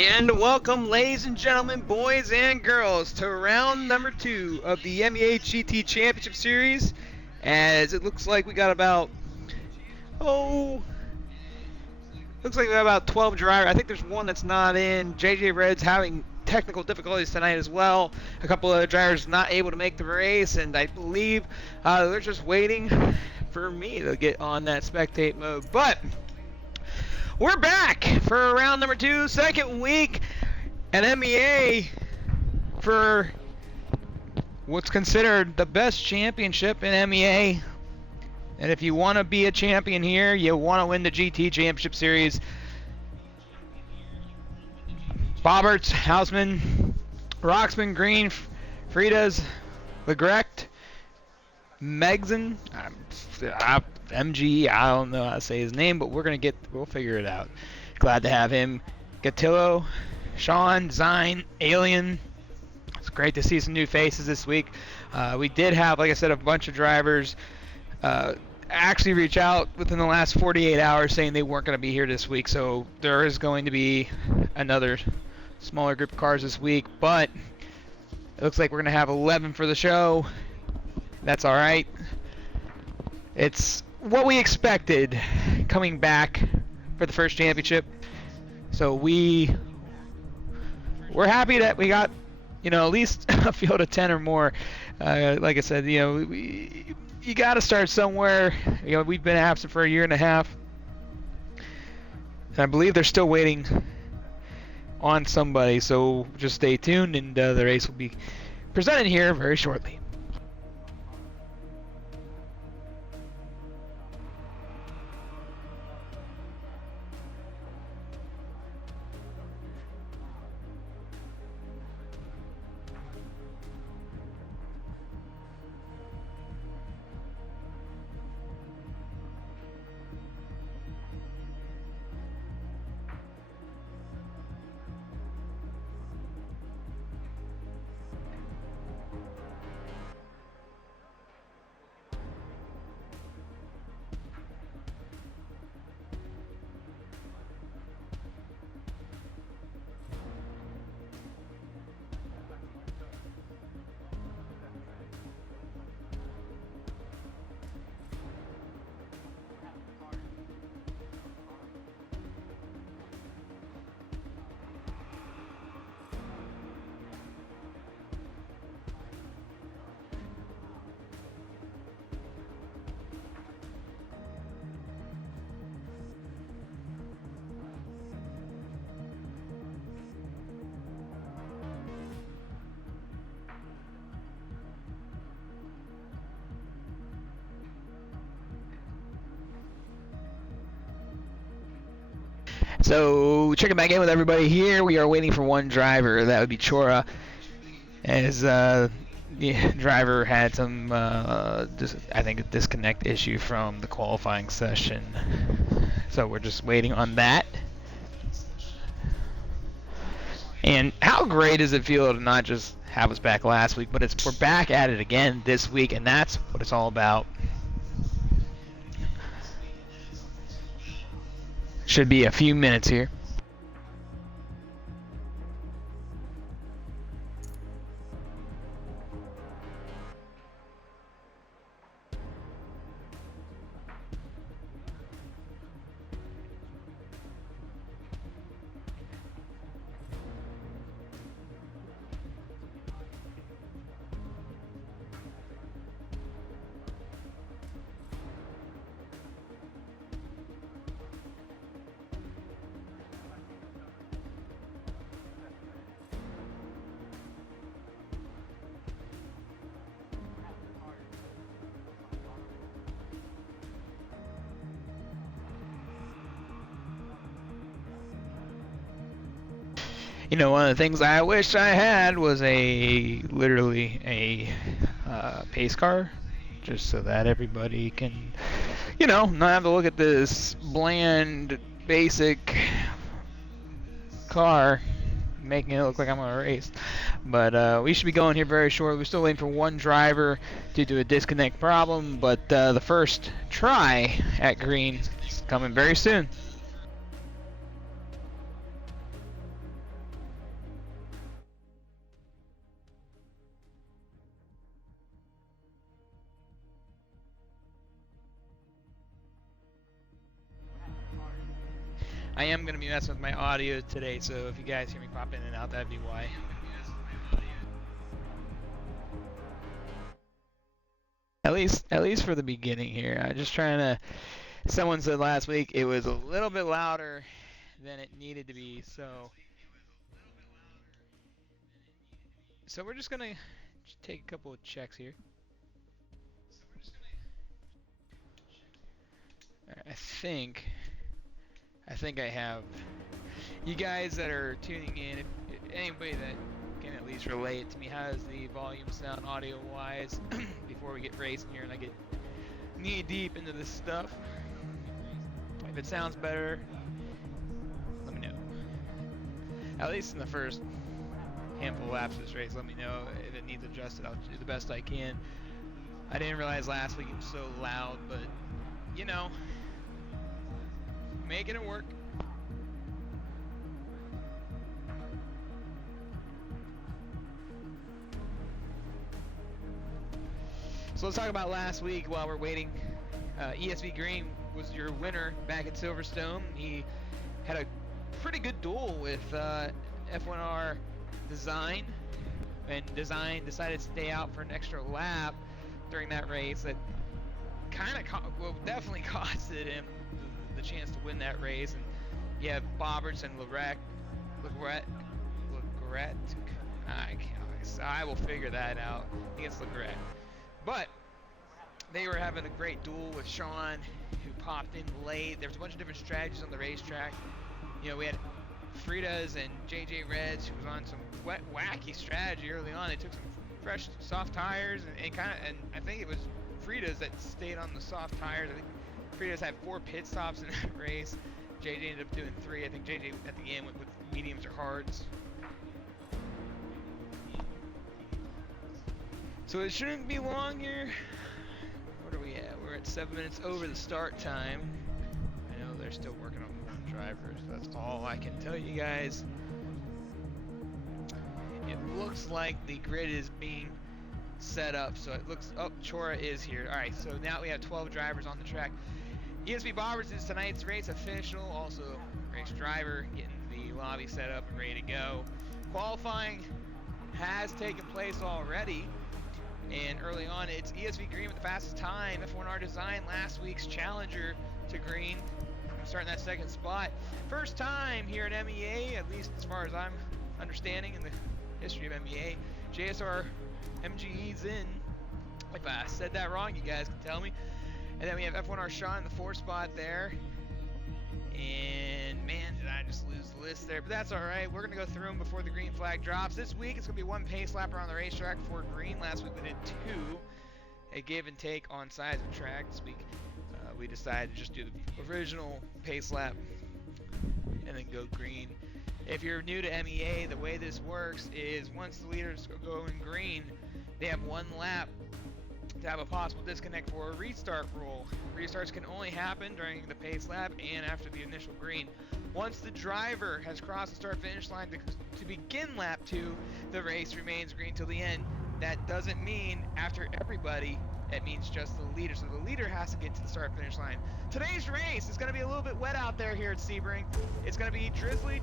And welcome, ladies and gentlemen, boys and girls, to round number 2 of the MEA GT Championship Series. As it looks like we got about, looks like we got about 12 drivers. I think there's one that's not in. JJ Red's having technical difficulties tonight as well. A couple of drivers not able to make the race, and I believe they're just waiting for me to get on that spectate mode. But we're back for round number 2, second week at MEA for what's considered the best championship in MEA. And if you want to be a champion here, you want to win the GT Championship Series. Bobberts, Hausman, Roxman, Green, Fridas, Legrecht, Megson, MG, I don't know how to say his name, but we'll figure it out. Glad to have him. Gatillo, Sean, Zine, Alien. It's great to see some new faces this week. We did have, like I said, a bunch of drivers actually reach out within the last 48 hours saying they weren't going to be here this week, so there is going to be another smaller group of cars this week, but it looks like we're going to have 11 for the show. That's all right. It's what we expected coming back for the first championship. So we're happy that we got, at least a field of 10 or more. Like I said, you got to start somewhere. We've been absent for a year and a half. And I believe they're still waiting on somebody. So just stay tuned, and the race will be presented here very shortly. So checking back in with everybody here. We are waiting for one driver. That would be Chora, as the driver had some, I think, a disconnect issue from the qualifying session. So we're just waiting on that. And how great does it feel to not just have us back last week, but we're back at it again this week, and that's what it's all about. Should be a few minutes here. One of the things I wish I had was literally a pace car, just so that everybody can, not have to look at this bland, basic car, making it look like I'm on a race. But we should be going here very shortly. We're still waiting for one driver due to a disconnect problem, but the first try at green is coming very soon. I am going to be messing with my audio today, so if you guys hear me pop in and out, that'd be why. At least for the beginning here. I'm just trying to. Someone said last week it was a little bit louder than it needed to be, so we're just gonna take a couple of checks here. I think I have you guys that are tuning in. Anybody that can at least relate to me, how does the volume sound audio-wise before we get racing here and I get knee-deep into this stuff? If it sounds better, let me know. At least in the first handful of laps of this race, let me know. If it needs adjusted, I'll do the best I can. I didn't realize last week it was so loud, but you know, making it work. So let's talk about last week while we're waiting. ESV Green was your winner back at Silverstone. He had a pretty good duel with F1R Design, and Design decided to stay out for an extra lap during that race. That kind of definitely costed him the chance to win that race. And you have Bobberts and Legret. I will figure that out. I think it's Legret. But they were having a great duel with Sean, who popped in late. There was a bunch of different strategies on the racetrack. You know, we had Frida's and JJ Reds, who was on some wacky strategy early on. They took some fresh soft tires and I think it was Frida's that stayed on the soft tires. I think Frida's had 4 pit stops in that race. JJ ended up doing 3. I think JJ at the end went with mediums or hards. So it shouldn't be long here. What are we at? We're at 7 minutes over the start time. I know they're still working on drivers. That's all I can tell you guys. It looks like the grid is being set up. So it looks, oh, Chora is here. All right, so now we have 12 drivers on the track. ESV Bobbers is tonight's race official. Also, race driver getting the lobby set up and ready to go. Qualifying has taken place already. And early on, it's ESV Green with the fastest time. F1R Design, last week's challenger to Green, starting that second spot. First time here at MEA, at least as far as I'm understanding in the history of MEA. JSR MGE's in. If I said that wrong, you guys can tell me. And then we have F1R Sean in the 4th spot there. And man, did I just lose the list there, but that's all right. We're going to go through them before the green flag drops. This week, it's going to be 1 pace lap around the racetrack for green. Last week, we did 2. A give and take on sides of track. This week, we decided to just do the original pace lap and then go green. If you're new to MEA, the way this works is once the leaders go in green, they have 1 lap to have a possible disconnect for a restart rule. Restarts can only happen during the pace lap and after the initial green. Once the driver has crossed the start-finish line to begin lap 2, the race remains green till the end. That doesn't mean after everybody, it means just the leader. So the leader has to get to the start-finish line. Today's race is going to be a little bit wet out there here at Sebring. It's going to be drizzly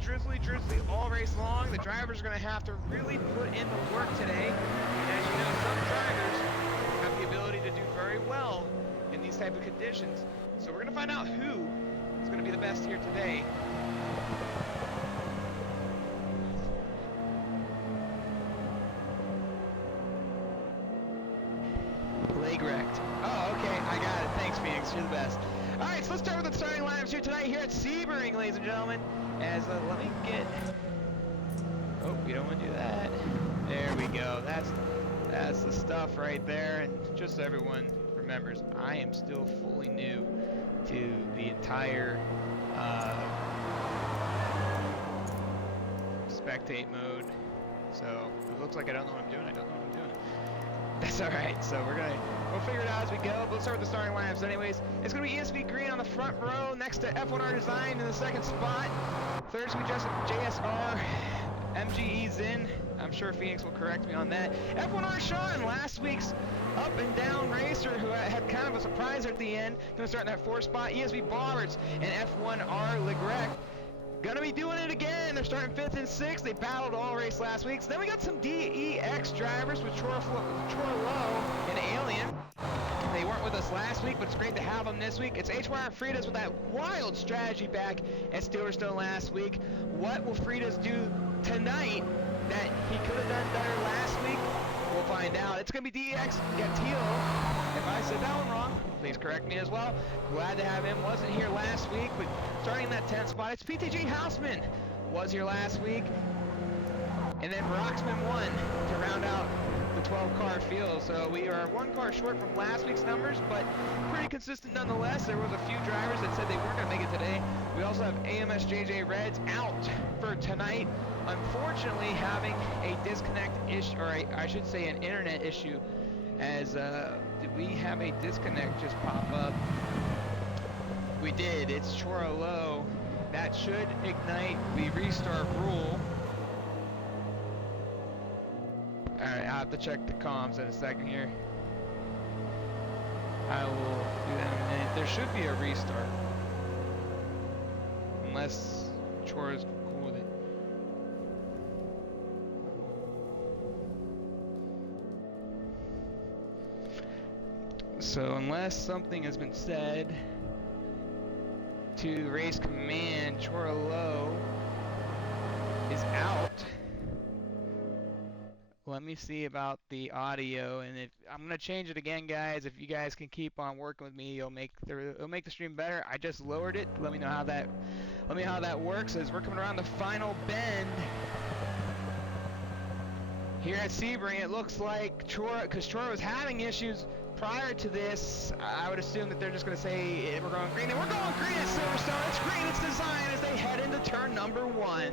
all race long. The drivers are going to have to really put in the work today. And as you know, some drivers have the ability to do very well in these type of conditions. So we're going to find out who is going to be the best here today. Leg wrecked. Oh, okay, I got it. Thanks, Phoenix. You're the best. All right, so let's start with the starting lineups here tonight here at Sebring, ladies and gentlemen. As let me get. Oh, we don't want to do that. There we go. That's the stuff right there. And just so everyone remembers, I am still fully new to the entire spectate mode. So it looks like I don't know what I'm doing. I don't know what I'm doing. That's all right. So we'll figure it out as we go. But let's start with the starting lineups anyways. It's going to be ESV Green on the front row next to F1R Design in the second spot. Third's going to be just JSR MGE's in. I'm sure Phoenix will correct me on that. F1R Sean, last week's up and down racer who had kind of a surprise at the end. Going to start in that 4th spot. ESV Bobberts and F1R Legret Gonna be doing it again. They're starting 5th and 6th. They battled all race last week. So then we got some DEX drivers with Troy Lowe and Alien. They weren't with us last week, but it's great to have them this week. It's HYR Fritas with that wild strategy back at Silverstone last week. What will Fritas do tonight that he could have done better last week? We'll find out. It's going to be DEX Gatillo. If I said that one wrong, please correct me as well. Glad to have him. Wasn't here last week, but starting in that 10th spot, it's PTG Houseman. Was here last week. And then Roxman won to round out the 12-car field. So we are 1 car short from last week's numbers, but pretty consistent nonetheless. There was a few drivers that said they weren't going to make it today. We also have AMSJJ Reds out for tonight. Unfortunately, having a disconnect issue, or I should say an internet issue, as did we have a disconnect just pop up? We did. It's Chora Low. That should ignite the restart rule. Alright, I'll have to check the comms in a second here. I will do that in a minute. There should be a restart. Unless Chora's cool with it. So unless something has been said to race command, Chora Low is out. Let me see about the audio, and if I'm gonna change it again, guys. If you guys can keep on working with me, it'll make the stream better. I just lowered it. Let me know how that works as we're coming around the final bend here at Sebring. It looks like Chora, because Chora was having issues prior to this. I would assume that they're just gonna say we're going green, and we're going green at Silverstone. It's green. It's Design as they head into turn number 1.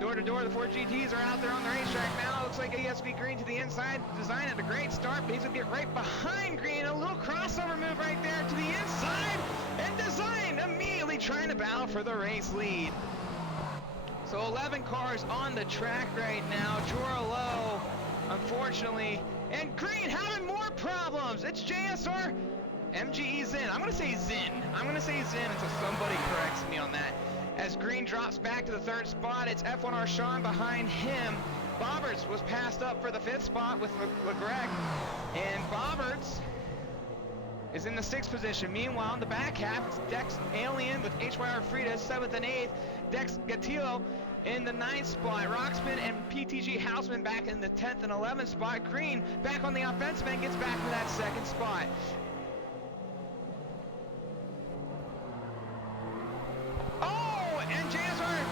Door to door, the 4 GTs are out there on the racetrack now. Looks like ESP Green to the inside. Design had a great start, but he's going to get right behind Green. A little crossover move right there to the inside. And Design immediately trying to battle for the race lead. So 11 cars on the track right now. Chora Low, unfortunately. And Green having more problems. It's JSR MGE Zin. I'm going to say Zin. Until somebody corrects me on that. As Green drops back to the 3rd spot, it's F1R Sean behind him. Bobberts was passed up for the 5th spot with LeGreg. And Bobberts is in the 6th position. Meanwhile, in the back half, it's Dex Alien with HYR Fritas, 7th and 8th. Dex Gatillo in the 9th spot. Roxman and PTG Houseman back in the 10th and 11th spot. Green back on the offensive end, gets back to that 2nd spot. And JSR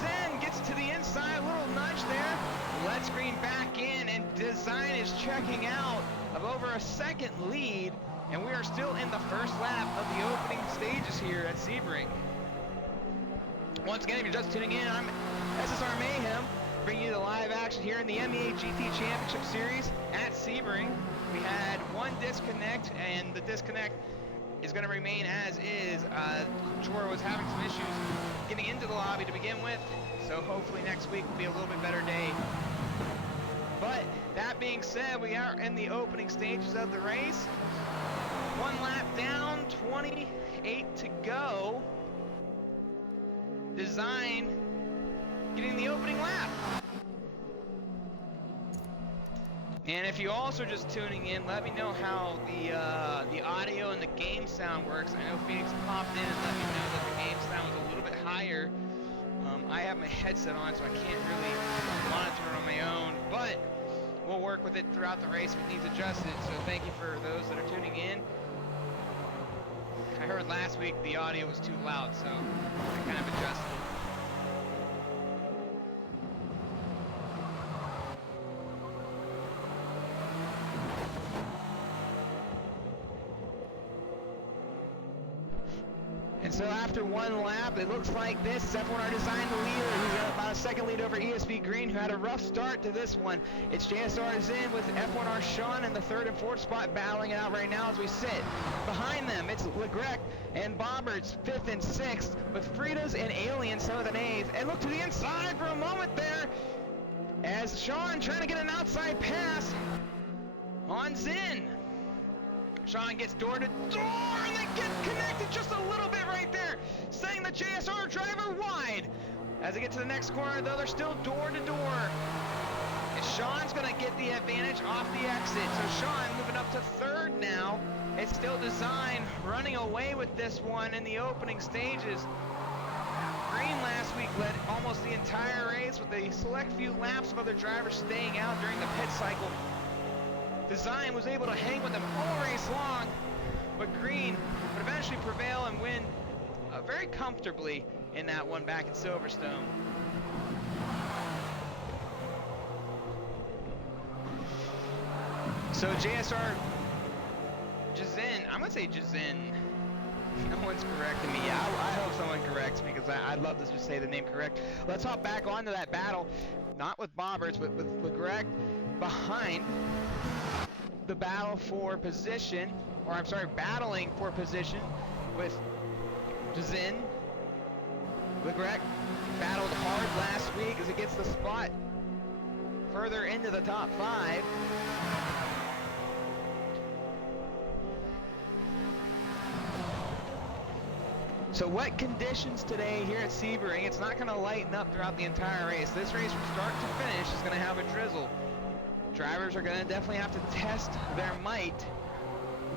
Zen gets to the inside, a little nudge there. Lets Green back in, and Design is checking out of over a 2nd lead. And we are still in the 1st lap of the opening stages here at Sebring. Once again, if you're just tuning in, I'm SSR Mayhem, bringing you the live action here in the MEA GT Championship Series at Sebring. We had 1 disconnect, and the disconnect is going to remain as is. Chora was having some issues getting into the lobby to begin with, so hopefully next week will be a little bit better day. But that being said, we are in the opening stages of the race. 1 lap down, 28 to go. Design getting the opening lap. And if you also just tuning in, let me know how the audio and the game sound works. I know Phoenix popped in and let me know that the game sound was a little bit higher. I have my headset on, so I can't really monitor it on my own, but we'll work with it throughout the race if it needs adjusted. So thank you for those that are tuning in. I heard last week the audio was too loud, so I kind of adjusted it. And so after 1 lap, it looks like this is F1R Design, the leader. He's got about a 2nd lead over ESP Green, who had a rough start to this one. It's JSR Zin with F1R Sean in the 3rd and 4th spot, battling it out right now as we sit. Behind them, it's LeGrec and Bobberts, 5th and 6th, with Fritas and Alien, 7th and 8th. And look to the inside for a moment there, as Sean trying to get an outside pass on Zin. Sean gets door to door and then gets connected just a little bit right there, sending the JSR driver wide. As they get to the next corner, though, they're still door to door. And Sean's going to get the advantage off the exit. So Sean moving up to third now. It's still Design running away with this one in the opening stages. Green last week led almost the entire race with a select few laps of other drivers staying out during the pit cycle. Design was able to hang with them all race long, but Green would eventually prevail and win very comfortably in that one back in Silverstone. So JSR Jazin, I'm gonna say Jazin. No one's correcting me. Yeah, I hope someone corrects me because I'd love to just say the name correct. Let's hop back onto that battle, not with Bobberts, but with Legrec behind the battle for position, or I'm sorry, battling for position with Jazin. Legrec battled hard last week as he gets the spot further into the top 5. So wet conditions today here at Sebring. It's not going to lighten up throughout the entire race. This race from start to finish is going to have a drizzle. Drivers are going to definitely have to test their might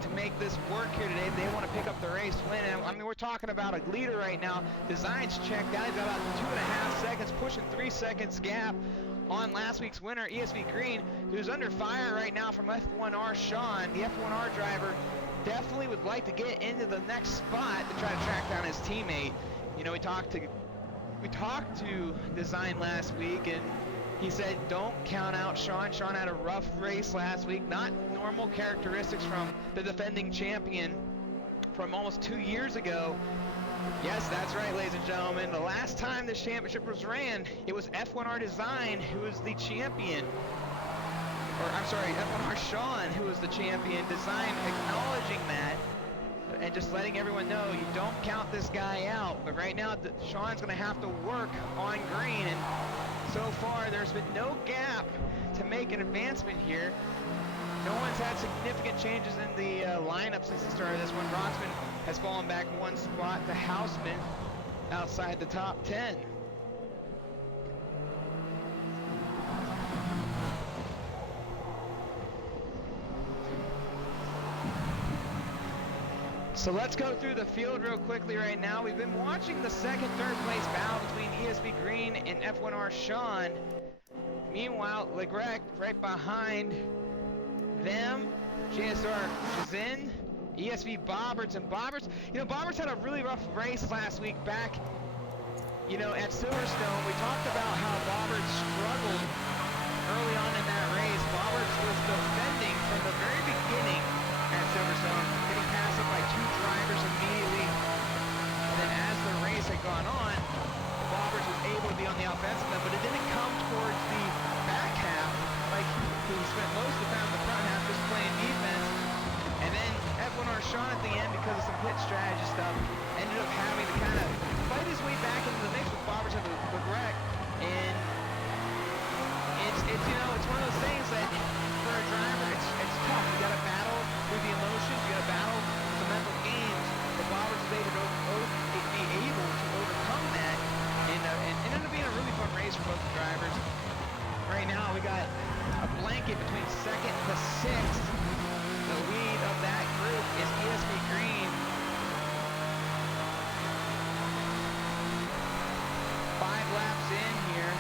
to make this work here today if they want to pick up the race win. And I mean, we're talking about a leader right now. Design's checked out. He's got about 2.5 seconds, pushing 3 seconds gap on last week's winner, ESV Green, who's under fire right now from F1R Sean. The F1R driver definitely would like to get into the next spot to try to track down his teammate. You know, we talked to Design last week, and he said don't count out Sean. Sean had a rough race last week, not normal characteristics from the defending champion from almost 2 years ago. Yes, that's right, ladies and gentlemen. The last time this championship was ran, it was F1R Design who was the champion. Or, I'm sorry, F1R Sean who was the champion. Design acknowledging that and just letting everyone know you don't count this guy out. But right now, Sean's going to have to work on Green. And so far, there's been no gap to make an advancement here. No one's had significant changes in the lineup since the start of this one. Roxman has fallen back 1 spot to Houseman outside the top 10. So let's go through the field real quickly right now. We've been watching the second, third place battle between ESV Green and F1R Sean. Meanwhile, Legrec right behind them. JSR Jazin, ESV Bobberts, and Bobberts. You know, Bobberts had a really rough race last week back, you know, at Silverstone. We talked about how Bobberts struggled early on in that race. Bobberts was defending from the very beginning at Silverstone, getting passed up by 2 drivers immediately. And then as the race had gone on, Bobberts was able to be on the offensive end, but it didn't come towards the back half like he spent most of the time in the front half just playing defense. And then F1R Sean at the end, because of some pit strategy stuff, ended up having to kind of fight his way back into the mix with Bobberts and Legrec. And it's you know, it's one of those things that for a driver, it's tough. You got to battle through the emotions. You got to battle the mental games. But Bobberts was able to overcome that, and it ended up being a really fun race for both the drivers. Right now, we got a blanket between 2nd to 6th. The lead of that group is ESV Green. 5 laps in here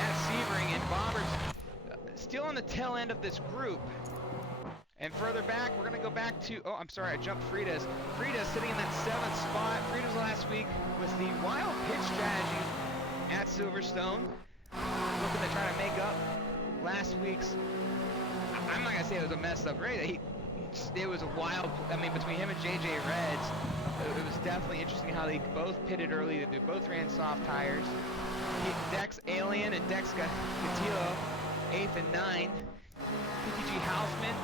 at Sebring, and Bobberts still on the tail end of this group. And further back, we're going to go back to, oh, I'm sorry, I jumped Frida's. Frida's sitting in that 7th spot. Frida's last week with the wild pitch strategy at Silverstone, looking to try to make up last week's, I'm not going to say it was a messed up race. It was a wild, I mean, between him and JJ Reds, it was definitely interesting how they both pitted early. They both ran soft tires. Dex Alien and Dex Gatillo, 8th and 9th. PTG Houseman,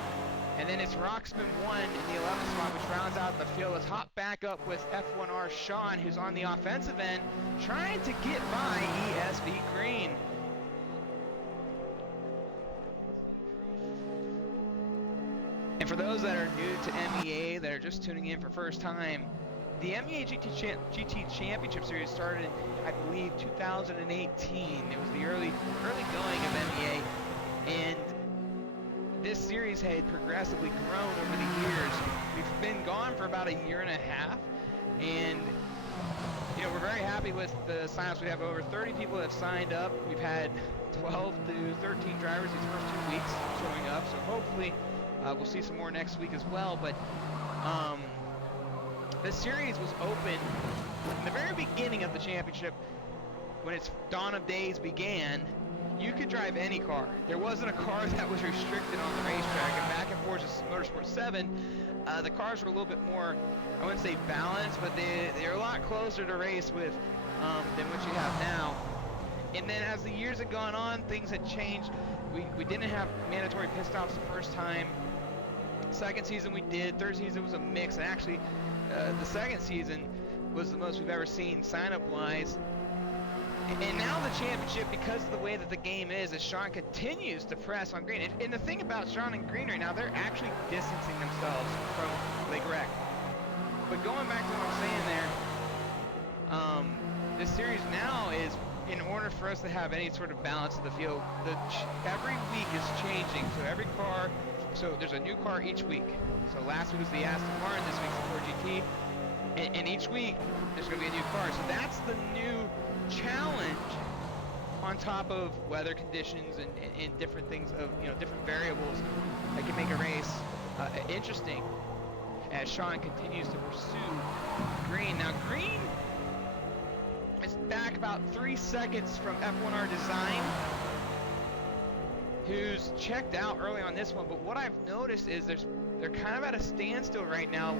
and then it's Roxman 1 in the 11th spot, which rounds out the field. Let's hop back up with F1R Sean, who's on the offensive end, trying to get by ESV Green. And for those that are new to MEA, that are just tuning in for first time, the MEA GT Championship Series started in, I believe, 2018. It was the early going of MEA, and this series had progressively grown over the years. We've been gone for about a year and a half, and we're very happy with the signups. We have over 30 people that have signed up. We've had 12 to 13 drivers these first 2 weeks showing up, so hopefully we'll see some more next week as well. But the series was open in the very beginning of the championship. When its dawn of days began, you could drive any car. There wasn't a car that was restricted on the racetrack. And back in Forza Motorsport 7, the cars were a little bit more, I wouldn't say balanced, but they're a lot closer to race with than what you have now. And then as the years had gone on, things had changed. We didn't have mandatory pit stops the first time. Second season we did. Third season was a mix. And actually, the second season was the most we've ever seen sign-up-wise. And now the championship, because of the way that the game is, as Sean continues to press on Green. And the thing about Sean and Green right now, they're actually distancing themselves from Leclerc. But going back to what I'm saying there, this series now is, in order for us to have any sort of balance in the field, every week is changing. So every car, so there's a new car each week. So last week was the Aston Martin, this week's the Ford GT. And each week, there's going to be a new car. So that's the new challenge, on top of weather conditions and different things of different variables that can make a race interesting, as Sean continues to pursue Green. Now Green is back about 3 seconds from F1R Design, who's checked out early on this one. But what I've noticed is they're kind of at a standstill right now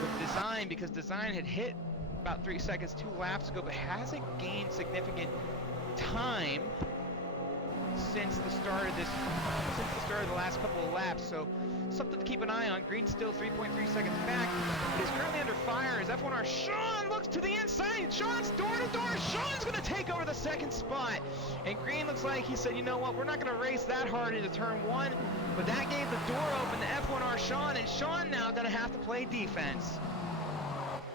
with Design, because Design had hit about 3 seconds 2 laps ago, but hasn't gained significant time since the start of the last couple of laps. So something to keep an eye on. Green's still 3.3 seconds back. He's currently under fire as F1R Sean looks to the inside. Sean's door to door. Sean's going to take over the second spot. And Green looks like he said, you know what, we're not going to race that hard into turn 1. But that gave the door open to F1R Sean, and Sean now going to have to play defense.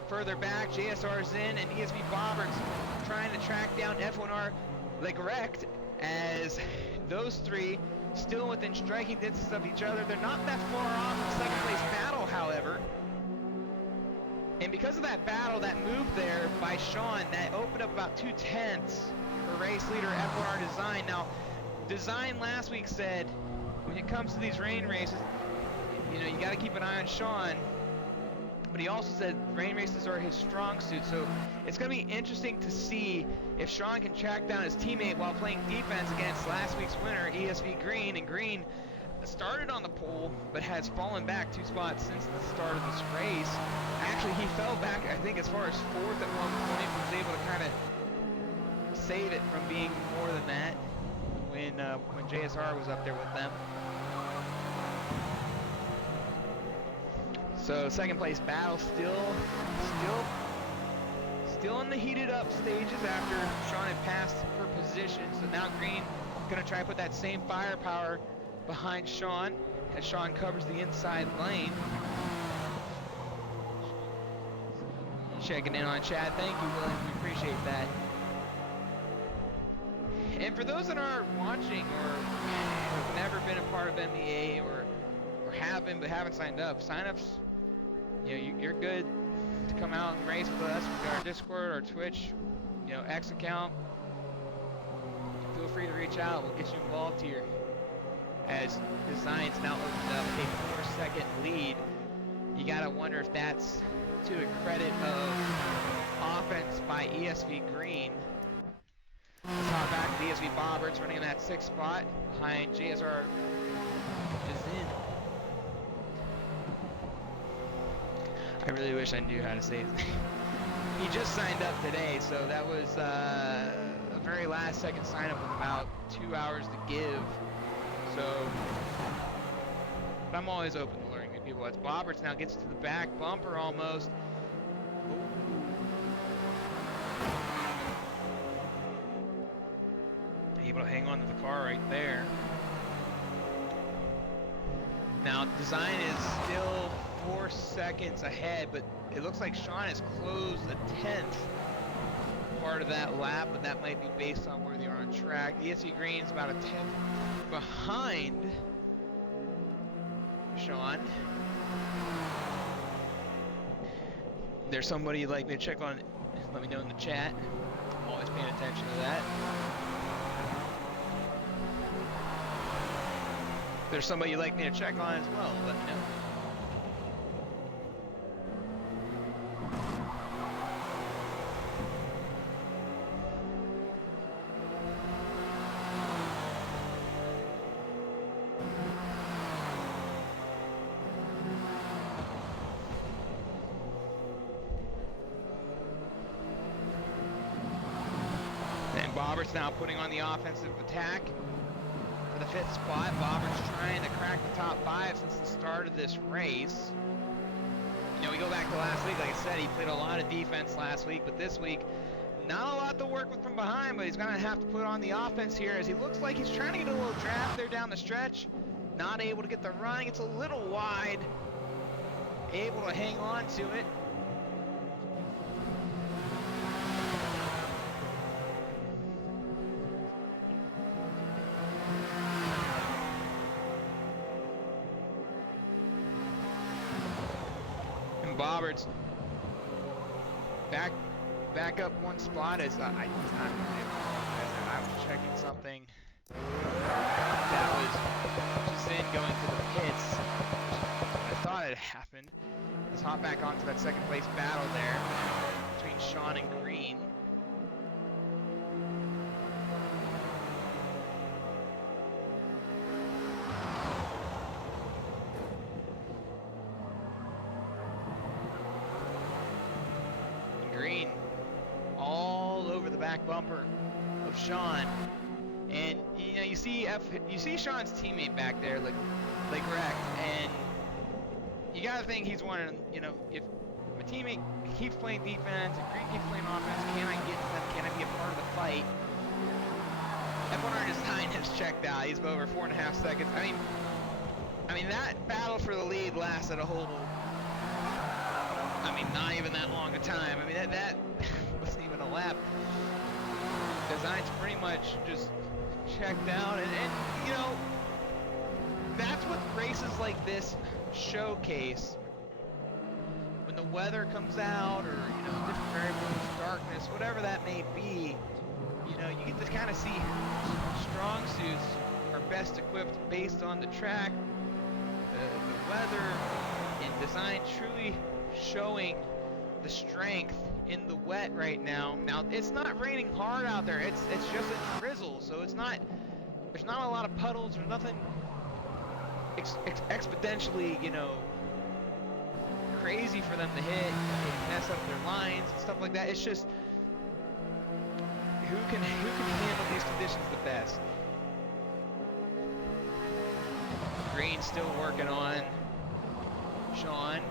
Further back, JSR's in, and ESV Bobbert's trying to track down F1R Leclerc, as those three still within striking distance of each other. They're not that far off in second place battle, however. And because of that battle, that move there by Sean, that opened up about 2/10 for race leader F1R Design. Now, Design last week said, when it comes to these rain races, you got to keep an eye on Sean. But he also said rain races are his strong suit, so it's going to be interesting to see if Sean can track down his teammate while playing defense against last week's winner, ESV Green. And Green started on the pole, but has fallen back 2 spots since the start of this race. Actually, he fell back, I think, as far as 4th at one point, was able to kind of save it from being more than that when JSR was up there with them. So second place battle still in the heated up stages after Sean had passed for position. So now Green gonna try to put that same firepower behind Sean as Sean covers the inside lane. Checking in on chat. Thank you, William. We appreciate that. And for those that are watching or have never been a part of MEA or have been but haven't signed up, sign-ups, you're good to come out and race with us. We've got our Discord, our Twitch, X account. Feel free to reach out. We'll get you involved here. As Design's now opened up a 4-second lead. You gotta wonder if that's to the credit of offense by ESV Green. Let's hop back to ESV Bobbert's running in that 6th spot behind JSR Jazin. I really wish I knew how to say his name. He just signed up today, so that was a very last second sign up with about 2 hours to give. So, but I'm always open to learning new people. As Bobberts now gets to the back bumper almost. Able to hang on to the car right there. Now, Design is still 4 seconds ahead, but it looks like Sean has closed a 10th part of that lap, but that might be based on where they are on track. ESC Green's about a 10th behind Sean. There's somebody you'd like me to check on, let me know in the chat. I'm always paying attention to that. If there's somebody you'd like me to check on as well, let me know. And Bobbert's now putting on the offensive attack for the 5th spot. Bobbert's trying to crack the top 5 since the start of this race. You know, we go back to last week, like I said, he played a lot of defense last week, but this week, not a lot to work with from behind, but he's going to have to put on the offense here as he looks like he's trying to get a little draft there down the stretch. Not able to get the run, it's a little wide. Able to hang on to it. Bobbert's back up 1 spot as I was checking something that was just in going to the pits. I thought it happened. Let's hop back onto that 2nd place battle there between Sean and Green. Green all over the back bumper of Sean, and you know you see Sean's teammate back there like wrecked, and you gotta think he's wondering, you know, if my teammate keeps playing defense and Green keeps playing offense, can I get to them? Can I be a part of the fight? F1R Design has checked out. He's over 4.5 seconds. I mean that battle for the lead lasted a whole. I mean, not even that long a time. I mean, that wasn't even a lap. Design's pretty much just checked out, and you know, that's what races like this showcase. When the weather comes out, or you know, different variables, darkness, whatever that may be, you know, you get to kind of see strong suits are best equipped based on the track, the weather, and Design truly showing the strength in the wet right now. Now it's not raining hard out there. It's just a drizzle, so it's not. There's not a lot of puddles. There's nothing exponentially, you know, crazy for them to hit and mess up their lines and stuff like that. It's just who can handle these conditions the best. Green's still working on Sean.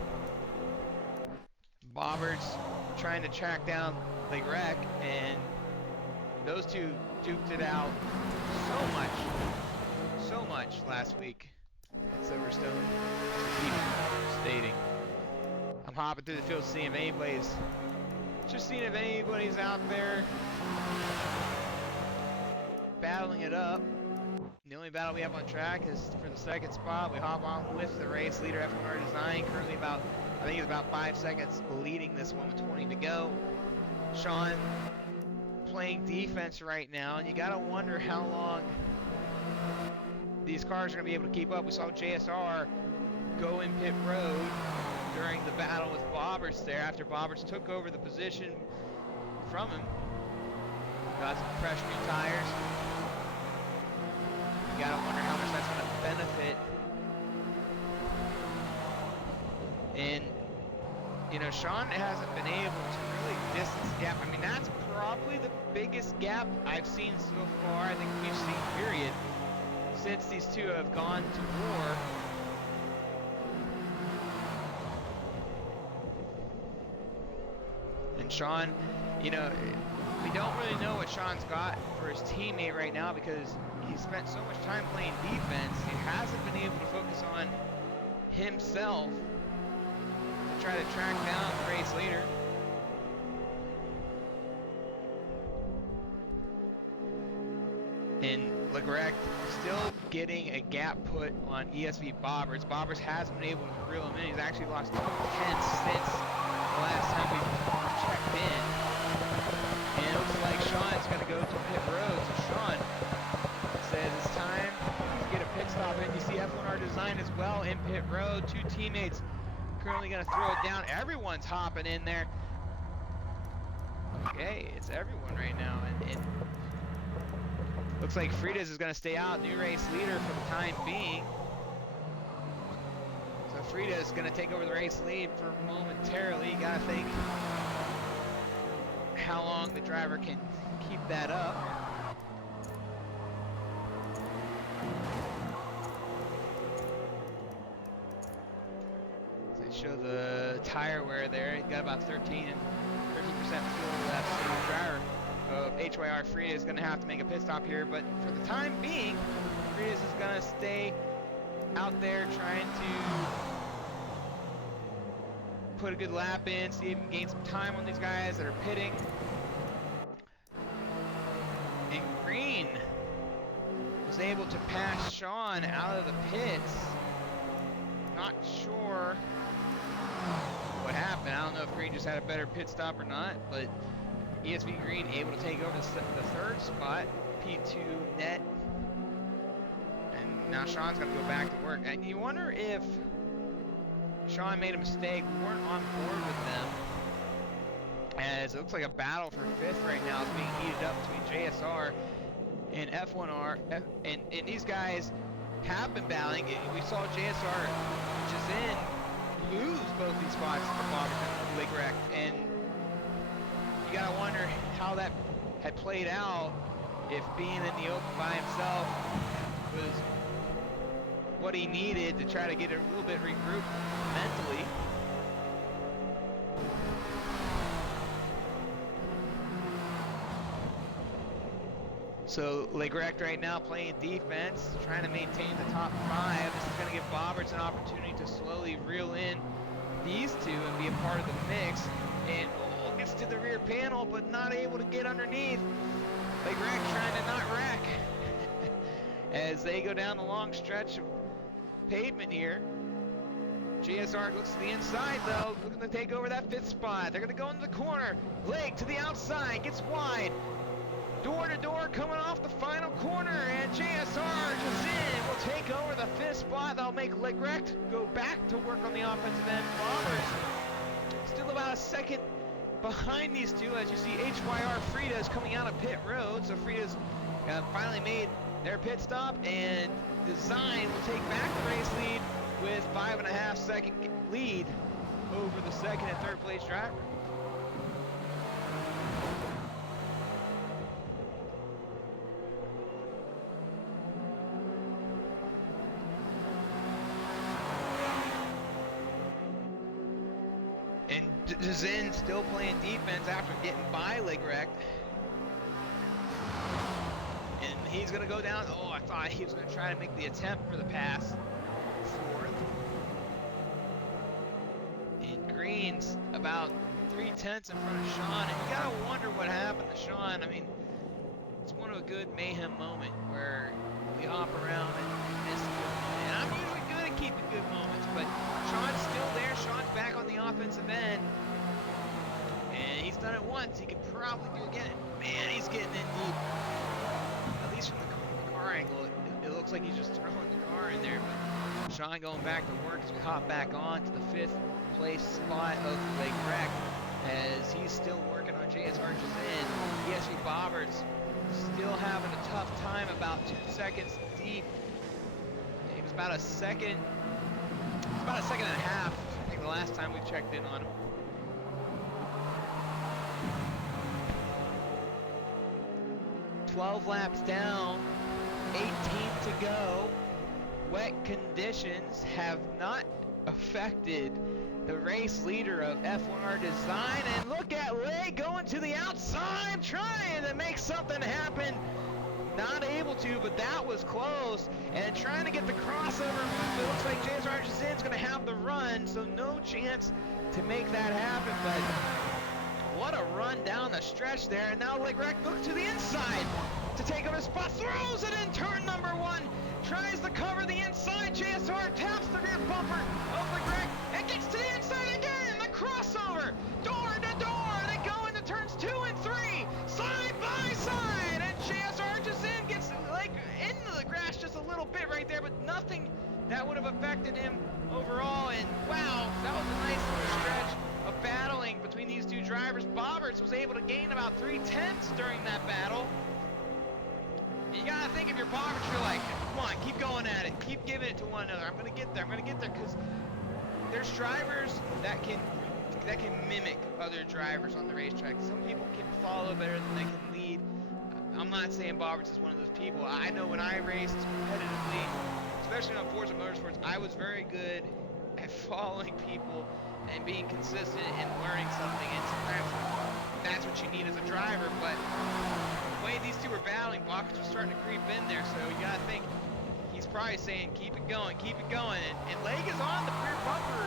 Bobbert's trying to track down Wreck, and those two duked it out so much last week at Silverstone. Keep stating. I'm hopping through the field seeing if anybody's out there battling it up. The only battle we have on track is for the 2nd spot. We hop on with the race leader, F1R Design, currently I think he's about 5 seconds leading this one with 20 to go. Sean playing defense right now, and you gotta wonder how long these cars are gonna be able to keep up. We saw JSR go in pit road during the battle with Bobberts there after Bobberts took over the position from him. Got some fresh new tires. You gotta wonder how much that's gonna benefit. And, you know, Sean hasn't been able to really distance the gap. I mean, that's probably the biggest gap I've seen so far. I think we've seen, period, since these two have gone to war. And Sean, you know, we don't really know what Sean's got for his teammate right now because he spent so much time playing defense. He hasn't been able to focus on himself to try to track down the race leader. And Legrect still getting a gap put on ESV Bobbers. Bobbers hasn't been able to reel him in. He's actually lost 2 tenths since the last time we checked in. And it looks like Sean's going to go to pit road. So Sean says it's time to get a pit stop in. You see F1R Design as well in pit road. 2 teammates currently going to throw it down. Everyone's hopping in there. Okay, it's everyone right now. And looks like Fritas is going to stay out, new race leader for the time being. So Fritas is going to take over the race lead for momentarily. You got to think how long the driver can keep that up. So they show the tire wear there. He's got about 13% fuel left. So the driver of HYR Fritas is going to have to make a pit stop here, but for the time being, Fritas is going to stay out there trying to put a good lap in, see if he can gain some time on these guys that are pitting. And Green was able to pass Sean out of the pits. Not sure what happened. I don't know if Green just had a better pit stop or not, but ESV Green able to take over the 3rd spot, P2 net, and now Sean's going to go back to work. And you wonder if Sean made a mistake. We weren't on board with them, as it looks like a battle for 5th right now is being heated up between JSR and F1R, and these guys have been battling. We saw JSR Jazin lose both these spots to Bobby Legrect, and you gotta wonder how that had played out, if being in the open by himself was what he needed to try to get a little bit regrouped mentally. So Legrect right now playing defense, trying to maintain the top 5. This is going to give Bobberts an opportunity to slowly reel in these 2 and be a part of the mix. And gets to the rear panel, but not able to get underneath. Legrect trying to not wreck as they go down the long stretch of pavement here. JSR looks to the inside though, looking to take over that 5th spot. They're going to go into the corner. Leg to the outside, gets wide. Door to door coming off the final corner, and JSR Jazin will take over the 5th spot. That'll make Legrect go back to work on the offensive end. Bobbers still about a second behind these 2, as you see HYR Fritas coming out of pit road. So Fritas finally made their pit stop, and Design will take back the race lead with 5.5 second lead over the 2nd and 3rd place driver. And Jazin still playing defense after getting by Legrect. And he's going to go down. Oh, I thought he was going to try to make the attempt for the pass. 4th. And Green's about 3 tenths in front of Sean. And you got to wonder what happened to Sean. I mean, it's one of a good mayhem moment where we hop around and miss a good moment. And I'm usually good at keeping good moments, but Sean's still there. Sean's back on the offensive end. And he's done it once. He can probably do it again. And man, he's getting in deep. At least from the car angle, it looks like he's just throwing the car in there. But Sean going back to work as we hop back on to the 5th place spot of Legrect, as he's still working on JSR Jazin. ESV Bobbers still having a tough time, about 2 seconds deep. He was about a second. It's about a second and a half, I think, the last time we checked in on him. "12 laps down, 18 to go." Wet conditions have not affected the race leader of F1R Design, and look at Lay going to the outside, trying to make something happen. Not able to, but that was close. And trying to get the crossover move, it looks like JSR Jazin's going to have the run, so no chance to make that happen. But what a run down the stretch there. And now Legrec looks to the inside to take over his spot, throws it in turn number 1, tries to cover the inside. JSR taps the rear bumper of Legrec and gets to the inside again. The crossover, door to door. They go into turns 2 and 3, side by side. And JSR Jazin gets like into the grass just a little bit right there, but nothing that would have affected him overall. And wow, that was a nice little stretch of battling between these two drivers. Bobberts was able to gain about 3/10 during that battle. You gotta think if you're Bobberts, you're like, come on, keep going at it, keep giving it to one another. I'm gonna get there, because there's drivers that can mimic other drivers on the racetrack. Some people can follow better than they can lead. I'm not saying Bobberts is one of those people. I know when I raced competitively, especially on Forza Motorsports, I was very good at following people and being consistent and learning something, and sometimes that's what you need as a driver. But the way these two were battling, Bobberts was starting to creep in there, so you gotta think he's probably saying, keep it going, and Leg is on the rear bumper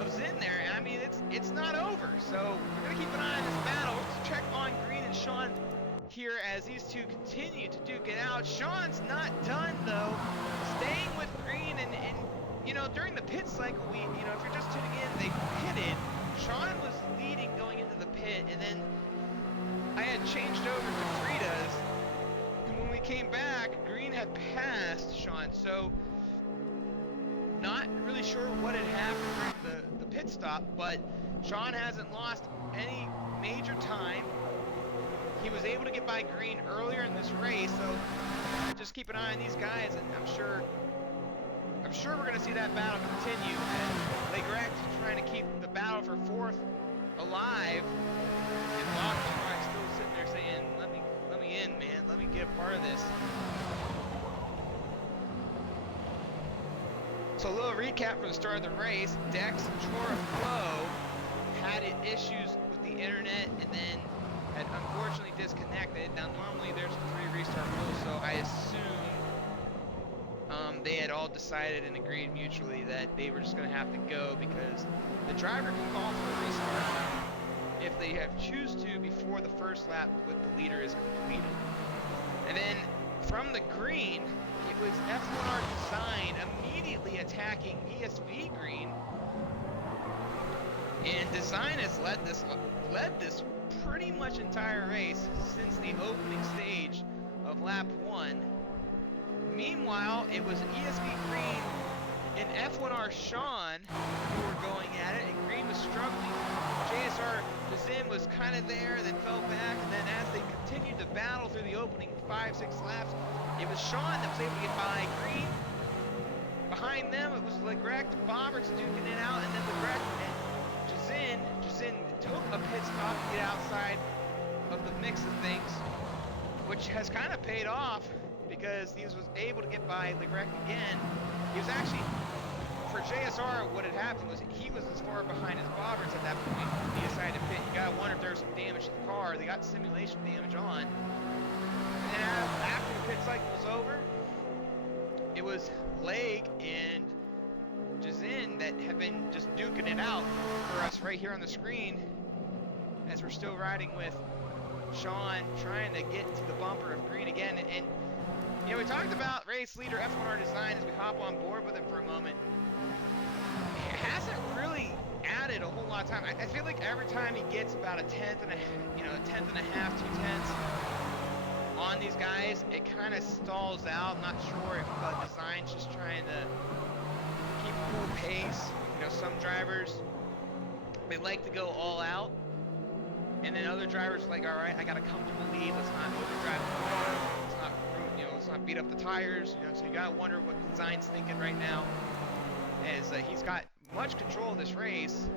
of Zin there, and I mean, it's not over, so we're gonna keep an eye on this battle. Let's check on Green and Sean here as these two continue to duke it out. Sean's not done though, staying with Green, and you know, during the pit cycle, if you're just tuning in, they pitted. Sean was leading going into the pit, and then I had changed over to Frida's, and when we came back, Green had passed Sean, so not really sure what had happened during the pit stop, but Sean hasn't lost any major time. He was able to get by Green earlier in this race, so just keep an eye on these guys, and I'm sure we're going to see that battle continue. And Legrec trying to keep the battle for 4th alive, and Bobberts probably still sitting there saying, let me in, man, let me get a part of this. So a little recap for the start of the race. Dex and Chora Flow had issues with the internet and then had unfortunately disconnected. Now normally there's a 3 restart rule, so I assume they had all decided and agreed mutually that they were just going to have to go, because the driver can call for a restart if they have choose to before the first lap with the leader is completed. And then from the green, it was F1R Design immediately attacking ESV Green, and Design has led this pretty much entire race since the opening stage of lap 1. Meanwhile, it was ESV Green and F1R Sean who were going at it, and Green was struggling. JSR Jazin was kind of there, then fell back, and then as they continued to battle through the opening 5-6 laps, it was Sean that was able to get by Green. Behind them, it was Legrec, Bobberts duking it out, and then Legrec and Jazin took a pit stop to get outside of the mix of things, which has kind of paid off, because he was able to get by Legrec again. He was actually, for JSR, what had happened was he was as far behind as Bobberts at that point when he decided to pit. You gotta wonder if there was some damage to the car. They got simulation damage on. And then after the pit cycle was over, it was Leg and Jazin that have been just duking it out for us right here on the screen, as we're still riding with Sean trying to get to the bumper of Green again. And you know, we talked about race leader F1R Design as we hop on board with him for a moment. It hasn't really added a whole lot of time. I feel like every time he gets about a tenth and a half, 2 tenths on these guys, it kind of stalls out. I'm not sure if Design's just trying to keep a cool pace. You know, some drivers, they like to go all out, and then other drivers are like, all right, I got a comfortable lead. Let's not overdrive the car. Let's not beat up the tires. So you gotta wonder what Design's thinking right now, as he's got much control of this race,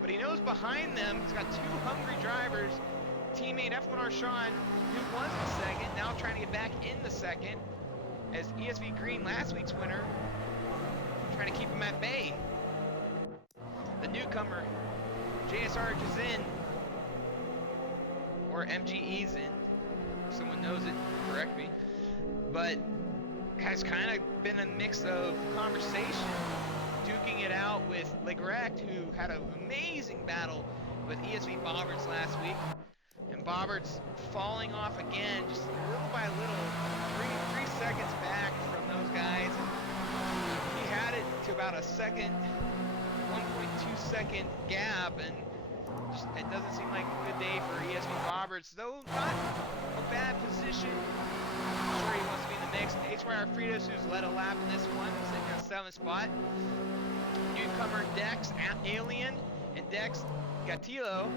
but he knows behind them he's got 2 hungry drivers. Teammate F1R Sean, who was in second, now trying to get back in the second, as ESV Green, last week's winner, trying to keep him at bay. The newcomer, JSR Jazin, or MG Ezin, someone knows it, correct me. But has kind of been a mix of conversation, duking it out with Legrect, who had an amazing battle with ESV Bobberts last week. And Bobberts falling off again, just little by little, three seconds back from those guys. He had it to about a second, 1.2 second gap, and just, it doesn't seem like a good day for ESV Bobberts, though not a bad position. I'm sure he wants to be in the mix. HYR Fritos, who's led a lap in this one, sitting in 7th spot. Newcomer Dex, Alien, and Dex Gatillo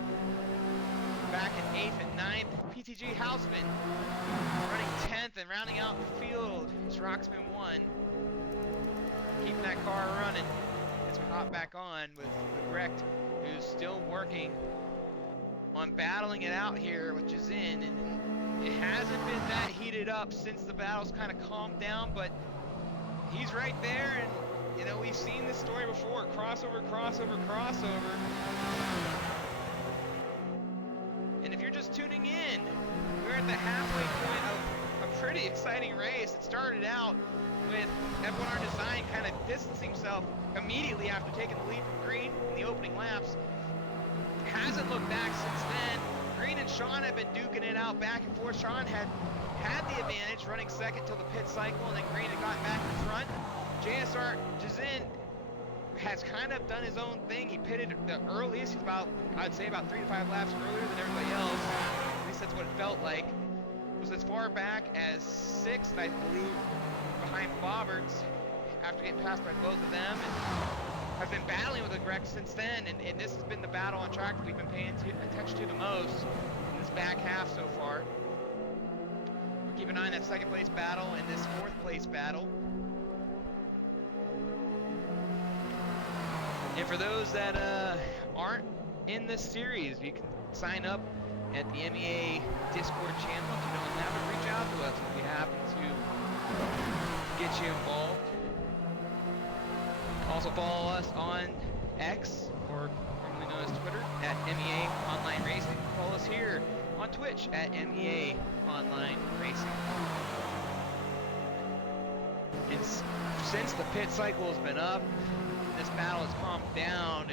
back in 8th and 9th. PTG Houseman running 10th and rounding out the field is Roxman 1. Keeping that car running as we hop back on with Recht, who's still working on battling it out here with Jazin, and it hasn't been that heated up since the battle's kind of calmed down, but he's right there, and you know, we've seen this story before, crossover. And if you're just tuning in, we're at the halfway point of a pretty exciting race. It started out with F1R Design kind of distancing himself immediately after taking the lead from Green in the opening laps. Hasn't looked back since then. Green and Sean have been duking it out back and forth. Sean had the advantage, running second till the pit cycle, and then Green had gotten back in front. JSR Jazin has kind of done his own thing. He pitted the earliest. He's about, I'd say, about 3 to 5 laps earlier than everybody else. At least that's what it felt like. Was as far back as 6th, I believe, behind Bobberts after getting passed by both of them, and has been battling with the Greg since then. And this has been the battle on track that we've been paying attention to the most in this back half so far. We'll keep an eye on that 2nd place battle and this 4th place battle. And for those that aren't in this series, you can sign up at the MEA Discord channel. If you don't have it, reach out to us. We'll be happy to get you involved. Also follow us on X, or formerly known as Twitter, at MEA Online Racing. Follow us here on Twitch at MEA Online Racing. And since the pit cycle has been up, this battle has calmed down.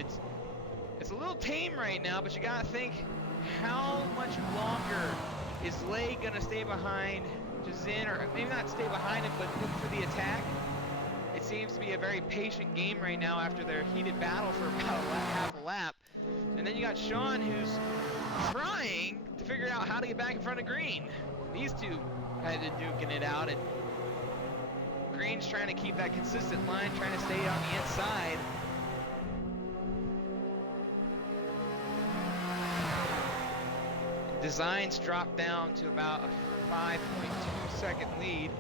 It's a little tame right now, but you gotta think, how much longer is Lay gonna stay behind Jazin, or maybe not stay behind him, but look for the attack? It seems to be a very patient game right now after their heated battle for about half a lap. And then you got Sean, who's trying to figure out how to get back in front of Green. These two had to duking it out, and Green's trying to keep that consistent line, trying to stay on the inside. Designs dropped down to about a 5.2 second lead.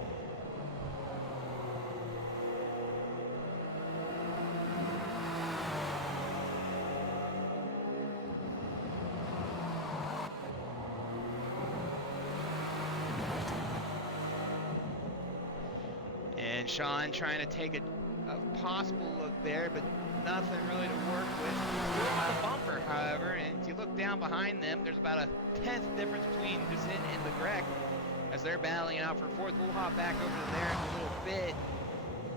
And Sean trying to take a possible look there, but nothing really to work with. Still on the bumper, however, and if you look down behind them, there's about a 10th difference between Jazin and Legrec as they're battling it out for 4th. We'll hop back over to there in a little bit.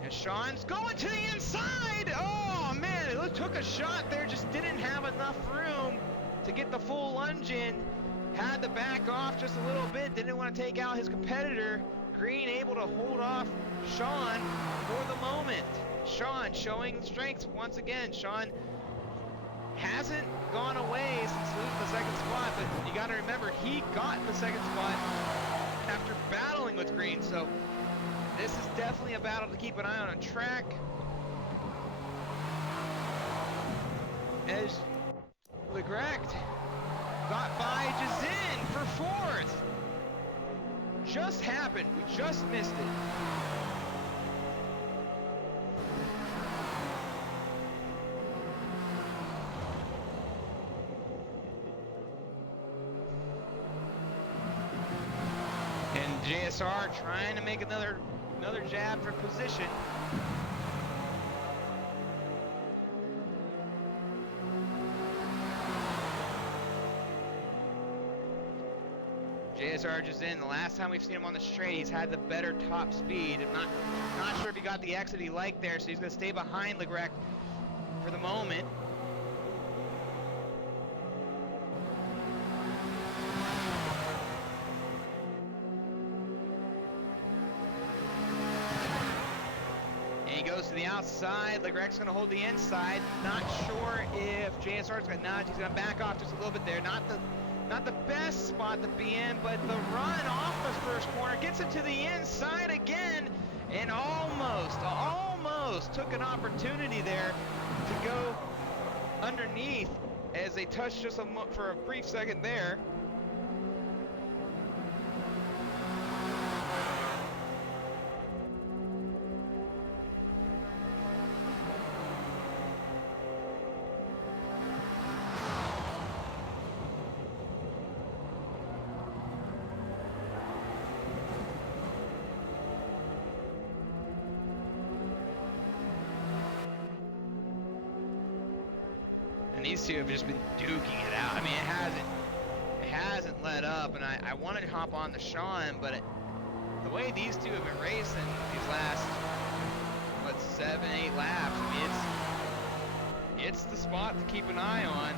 And Sean's going to the inside! Oh, man, it took a shot there, just didn't have enough room to get the full lunge in. Had to back off just a little bit, didn't want to take out his competitor. Green able to hold off Sean for the moment. Sean showing strength once again. Sean hasn't gone away since losing the 2nd spot, but you got to remember, he got the 2nd spot after battling with Green, so this is definitely a battle to keep an eye on track. As Legrect got by Jazin for 4th. Just happened. We just missed it. And JSR trying to make another jab for position. JSR just in. The last time we've seen him on the straight, he's had the better top speed. I'm not sure if he got the exit he liked there, so he's going to stay behind Legrecht for the moment. Goes to the outside. Legrecht's going to hold the inside. Not sure if JSR's going to nudge. He's going to back off just a little bit there. Not the best spot to be in, but the run off the first corner gets him to the inside again, and almost took an opportunity there to go underneath as they touched just for a brief second there. These two have just been duking it out. I mean, it hasn't let up, and I wanted to hop on the Sean, but the way these two have been racing these last, 7-8 laps, I mean, it's the spot to keep an eye on.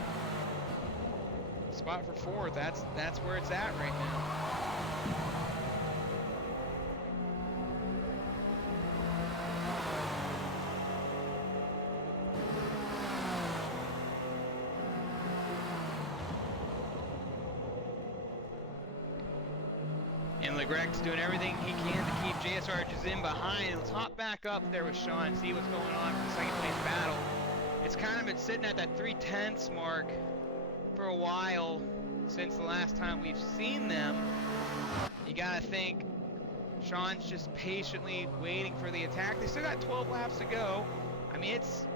Spot for fourth, that's where it's at right now. And Legrecht's doing everything he can to keep JSR just in behind. Let's hop back up there with Sean and see what's going on for the second place battle. It's kind of been sitting at that 3/10 mark for a while since the last time we've seen them. You gotta think Sean's just patiently waiting for the attack. They still got 12 laps to go. I mean, it's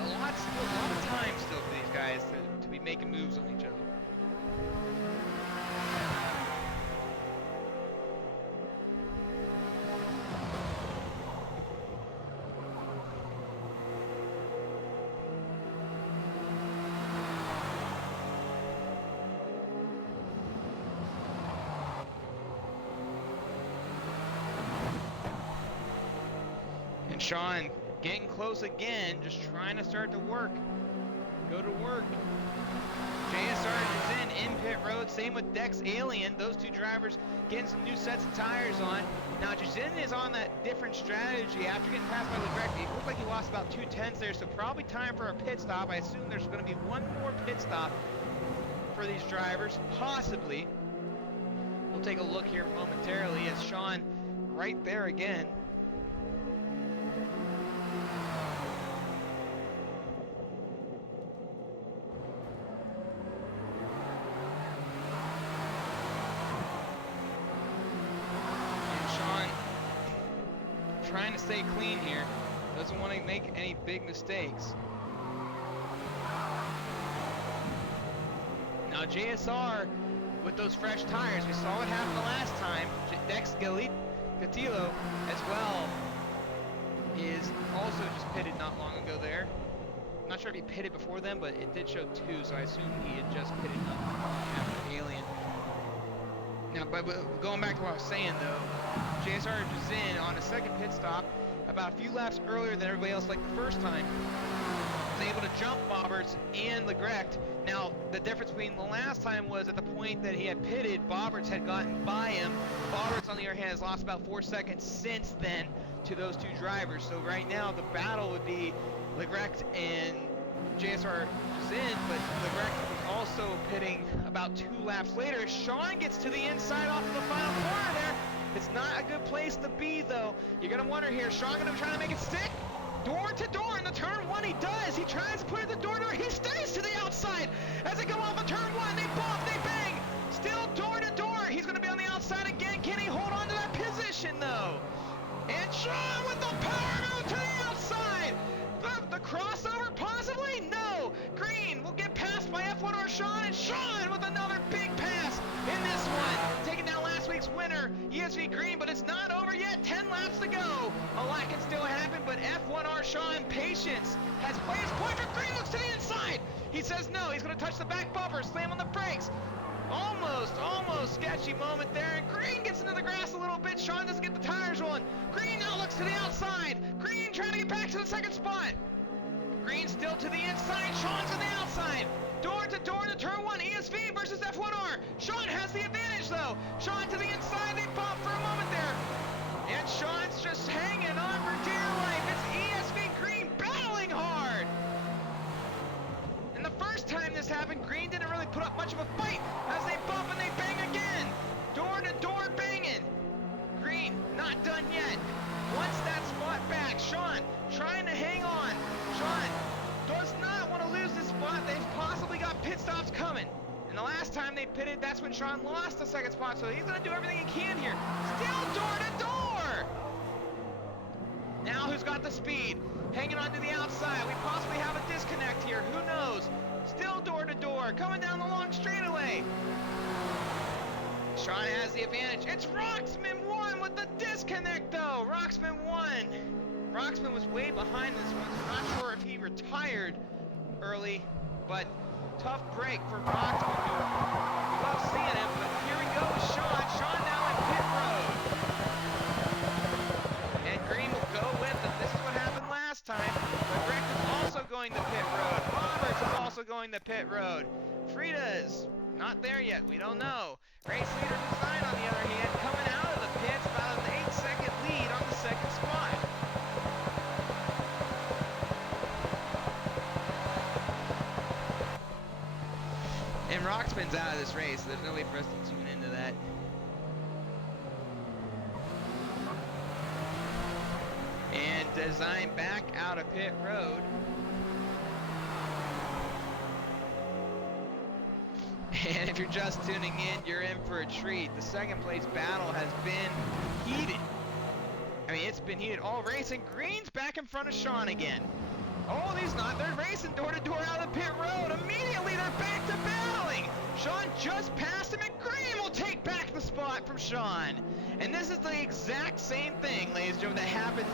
a lot of time still for these guys to be making moves on each other. And Sean getting close again, just trying to start to work. Go to work. JSR is in pit road, same with Dex Alien. Those two drivers getting some new sets of tires on. Now Jazin is on that different strategy. After getting passed by Legrecht, it looked like he lost about 2/10 there, so probably time for a pit stop. I assume there's going to be one more pit stop for these drivers, possibly. We'll take a look here momentarily as Sean right there again. Trying to stay clean here, doesn't want to make any big mistakes. Now JSR with those fresh tires, we saw what happened the last time. Dex Gatillo as well is also just pitted not long ago there. I'm not sure if he pitted before then, but it did show 2, so I assume he had just pitted after Alien. Now, but going back to what I was saying though, JSR is in on a second pit stop about a few laps earlier than everybody else like the first time. Was able to jump Bobberts and Legrecht. Now, the difference between the last time was at the point that he had pitted, Bobberts had gotten by him. Bobberts, on the other hand, has lost about 4 seconds since then to those two drivers. So right now, the battle would be Legrecht and JSR is in, but Legrecht was also pitting about 2 laps later. Sean gets to the inside off of the final corner there. It's not a good place to be, though. You're going to wonder here, Sean going to try to make it stick? Door to door in the turn 1, he does. He tries to put it the door to door. He stays to the outside. As they go off of turn 1, they bump, they bang. Still door to door. He's going to be on the outside again. Can he hold on to that position, though? And Sean with the power move to the outside. The crossover, possibly? No. Green will get passed by F1R Sean, and Sean with another big pass in this one. Taking down last week's winner, ESV Green, but it's not over yet. 10 laps to go. A lot can still happen, but F1R Sean, patience, has played his point for Green. Looks to the inside. He says no. He's going to touch the back bumper, slam on the brakes. Almost sketchy moment there. And Green gets into the grass a little bit. Sean doesn't get the tires rolling. Green now looks to the outside. Green trying to get back to the second spot. Green still to the inside. Sean's on the outside. Door to turn one. ESV versus F1R. Sean has the advantage though. Sean to the inside. They bump for a moment there. And Sean's just hanging on for dear life. It's ESV Green battling hard. And the first time this happened, Green didn't really put up much of a fight as they bump and they bang again. Door to door banging. Green not done yet. Wants that spot back. Sean trying to hang on. Sean does not want to lose this spot. They've possibly got pit stops coming. And the last time they pitted, that's when Sean lost the second spot. So he's going to do everything he can here. Still door to door. Now who's got the speed? Hanging on to the outside. We possibly have a disconnect here. Who knows? Still door to door. Coming down the long straightaway. Sean has the advantage. It's Roxman won with the disconnect though. Roxman won. Roxman was way behind this one, so I'm not sure if he retired early, but tough break for Roxman. We love seeing him, but here we go with Sean. Sean now in pit road. And Green will go with him. This is what happened last time. LeGrect is also going to pit road. Roberts is also going to pit road. Frida's not there yet. We don't know. Race leader Design, on the other hand, coming out of the pits, about an 8-second lead on the second spot. And Roxman's out of this race, so there's no way for us to tune into that. And Design back out of pit road. And if you're just tuning in, you're in for a treat. The second place battle has been heated. I mean, it's been heated all race, and Green's back in front of Sean again. Oh, he's not. They're racing door to door out of the pit road. Immediately, they're back to battling. Sean just passed him, and Green will take back the spot from Sean. And this is the exact same thing, ladies and gentlemen, that happened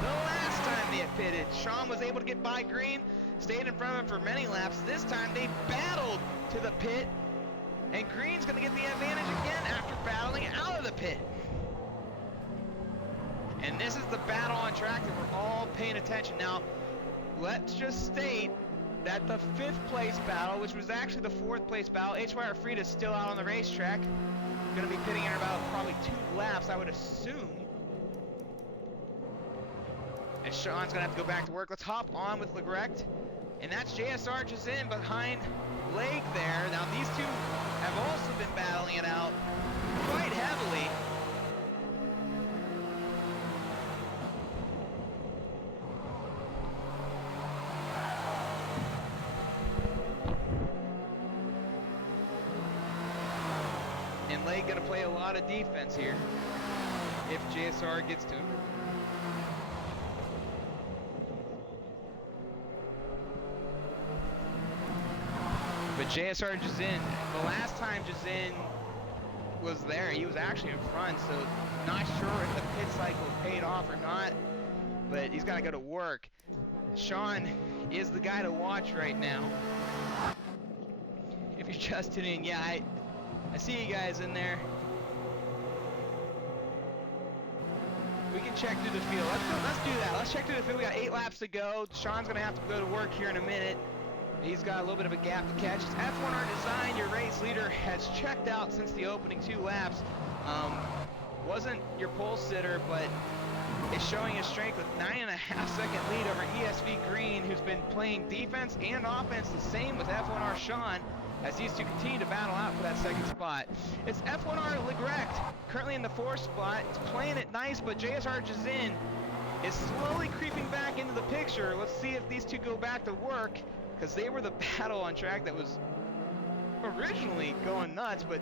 the last time they had pitted. Sean was able to get by Green, stayed in front of him for many laps. This time, they battled to the pit, and Green's going to get the advantage again after battling out of the pit. And this is the battle on track that we're all paying attention. Now, let's just state that the 5th place battle, which was actually the 4th place battle, HYR Frida is still out on the racetrack. Going to be pitting in about probably 2 laps, I would assume. And Sean's going to have to go back to work. Let's hop on with LeGrect. And that's JSR just in behind Lake there. Now these two have also been battling it out quite heavily. And Lake gonna play a lot of defense here if JSR gets to him. But JSR Jazin, the last time Jazin was there, he was actually in front, so not sure if the pit cycle paid off or not, but he's got to go to work. Sean is the guy to watch right now. If you're just tuning in, yeah, I see you guys in there. We can check through the field. Let's do that. Let's check through the field. We got 8 laps to go. Sean's going to have to go to work here in a minute. He's got a little bit of a gap to catch. It's F1R Design, your race leader, has checked out since the opening 2 laps. Wasn't your pole sitter, but is showing his strength with 9.5-second lead over ESV Green, who's been playing defense and offense the same with F1R Sean, as these two continue to battle out for that second spot. It's F1R LeGrect, currently in the 4th spot. It's playing it nice, but JSR Jazin is slowly creeping back into the picture. Let's see if these two go back to work, because they were the battle on track that was originally going nuts, but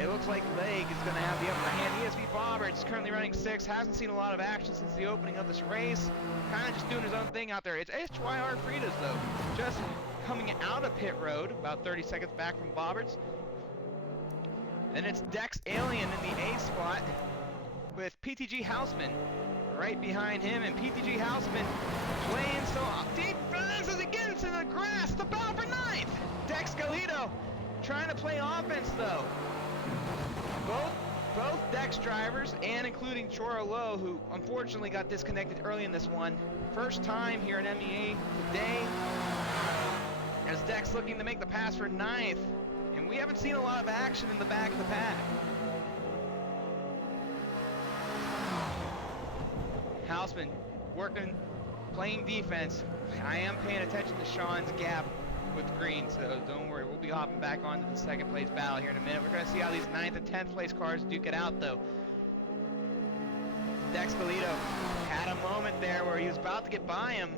it looks like Leg is going to have the upper hand. ESV Bobbert's currently running 6th, hasn't seen a lot of action since the opening of this race, kind of just doing his own thing out there. It's HYR Frida's, though, just coming out of pit road, about 30 seconds back from Bobbert's. Then it's Dex Alien in the A spot with PTG Houseman right behind him, and PTG Houseman playing so defense as he gets in the grass. The battle for 9th. Dex Galito trying to play offense though. Both Dex drivers, and including Chora Low, who unfortunately got disconnected early in this one. First time here in MEA today, as Dex looking to make the pass for 9th. And we haven't seen a lot of action in the back of the pack. Houseman working, playing defense. I am paying attention to Sean's gap with green, so don't worry. We'll be hopping back onto the second place battle here in a minute. We're going to see how these 9th and 10th place cars duke it out, though. Dex Galito had a moment there where he was about to get by him,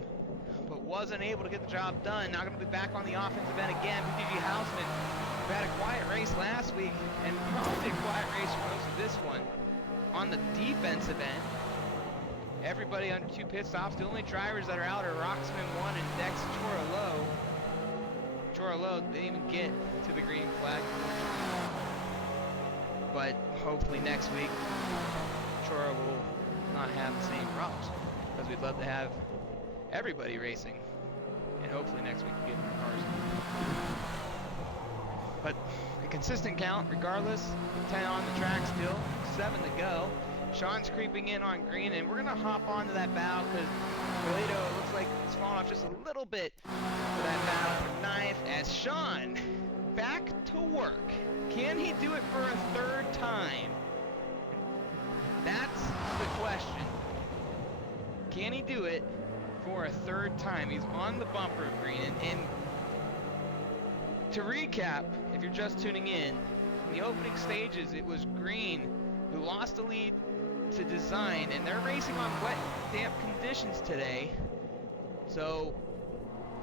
but wasn't able to get the job done. Now going to be back on the offensive end again. PPG Houseman, who had a quiet race last week, and probably a quiet race for most of this one. On the defensive end, everybody under 2 pit stops. The only drivers that are out are Rocksman 1 and Dex Chora Low. Chora Low didn't even get to the green flag, but hopefully next week Chora will not have the same problems, because we'd love to have everybody racing, and hopefully next week we get more cars. But a consistent count regardless. 10 on the track still, 7 to go. Sean's creeping in on green, and we're gonna hop onto that battle because Galito, it looks like it's falling off just a little bit for that battle for 9th, as Sean back to work. Can he do it for a 3rd time? That's the question. Can he do it for a 3rd time? He's on the bumper of green, and to recap, if you're just tuning in the opening stages, it was green who lost the lead to Design, and they're racing on wet, damp conditions today. So,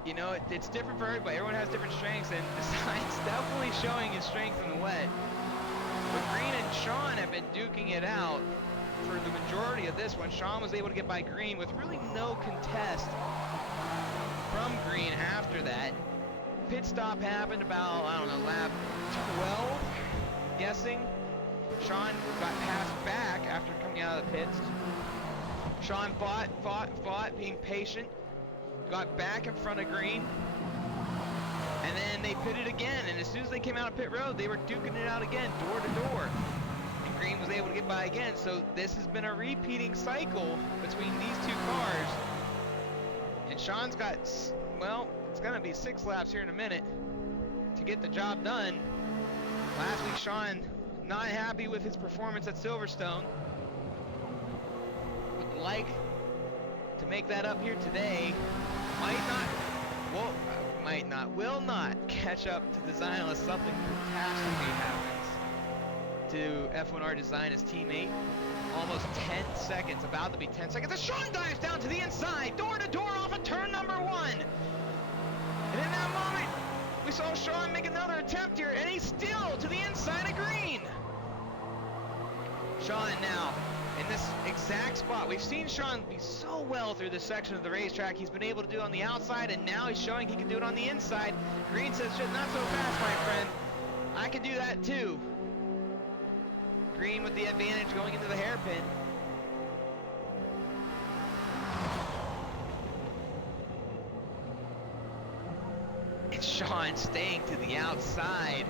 you know, it's different for everybody. Everyone has different strengths, and Design's definitely showing his strength in the wet. But Green and Sean have been duking it out for the majority of this one. Sean was able to get by Green with really no contest from Green after that. Pit stop happened about, I don't know, lap 12, guessing. Sean got passed back after coming out of the pits. Sean fought, being patient. Got back in front of Green. And then they pitted again. And as soon as they came out of pit road, they were duking it out again, door to door. And Green was able to get by again. So this has been a repeating cycle between these 2 cars. And Sean's got, well, it's going to be 6 laps here in a minute to get the job done. Last week, Sean not happy with his performance at Silverstone. Would like to make that up here today. Will not catch up to Design unless something catastrophe happens to F1R Design, his teammate. Almost 10 seconds, about to be 10 seconds. As Sean dives down to the inside, door to door off of turn number 1. And in that moment, we saw Sean make another attempt here, and he's still to the inside of Green. Sean now in this exact spot. We've seen Sean be so well through this section of the racetrack. He's been able to do it on the outside, and now he's showing he can do it on the inside. Green says, not so fast, my friend. I can do that too. Green with the advantage going into the hairpin. And Sean staying to the outside.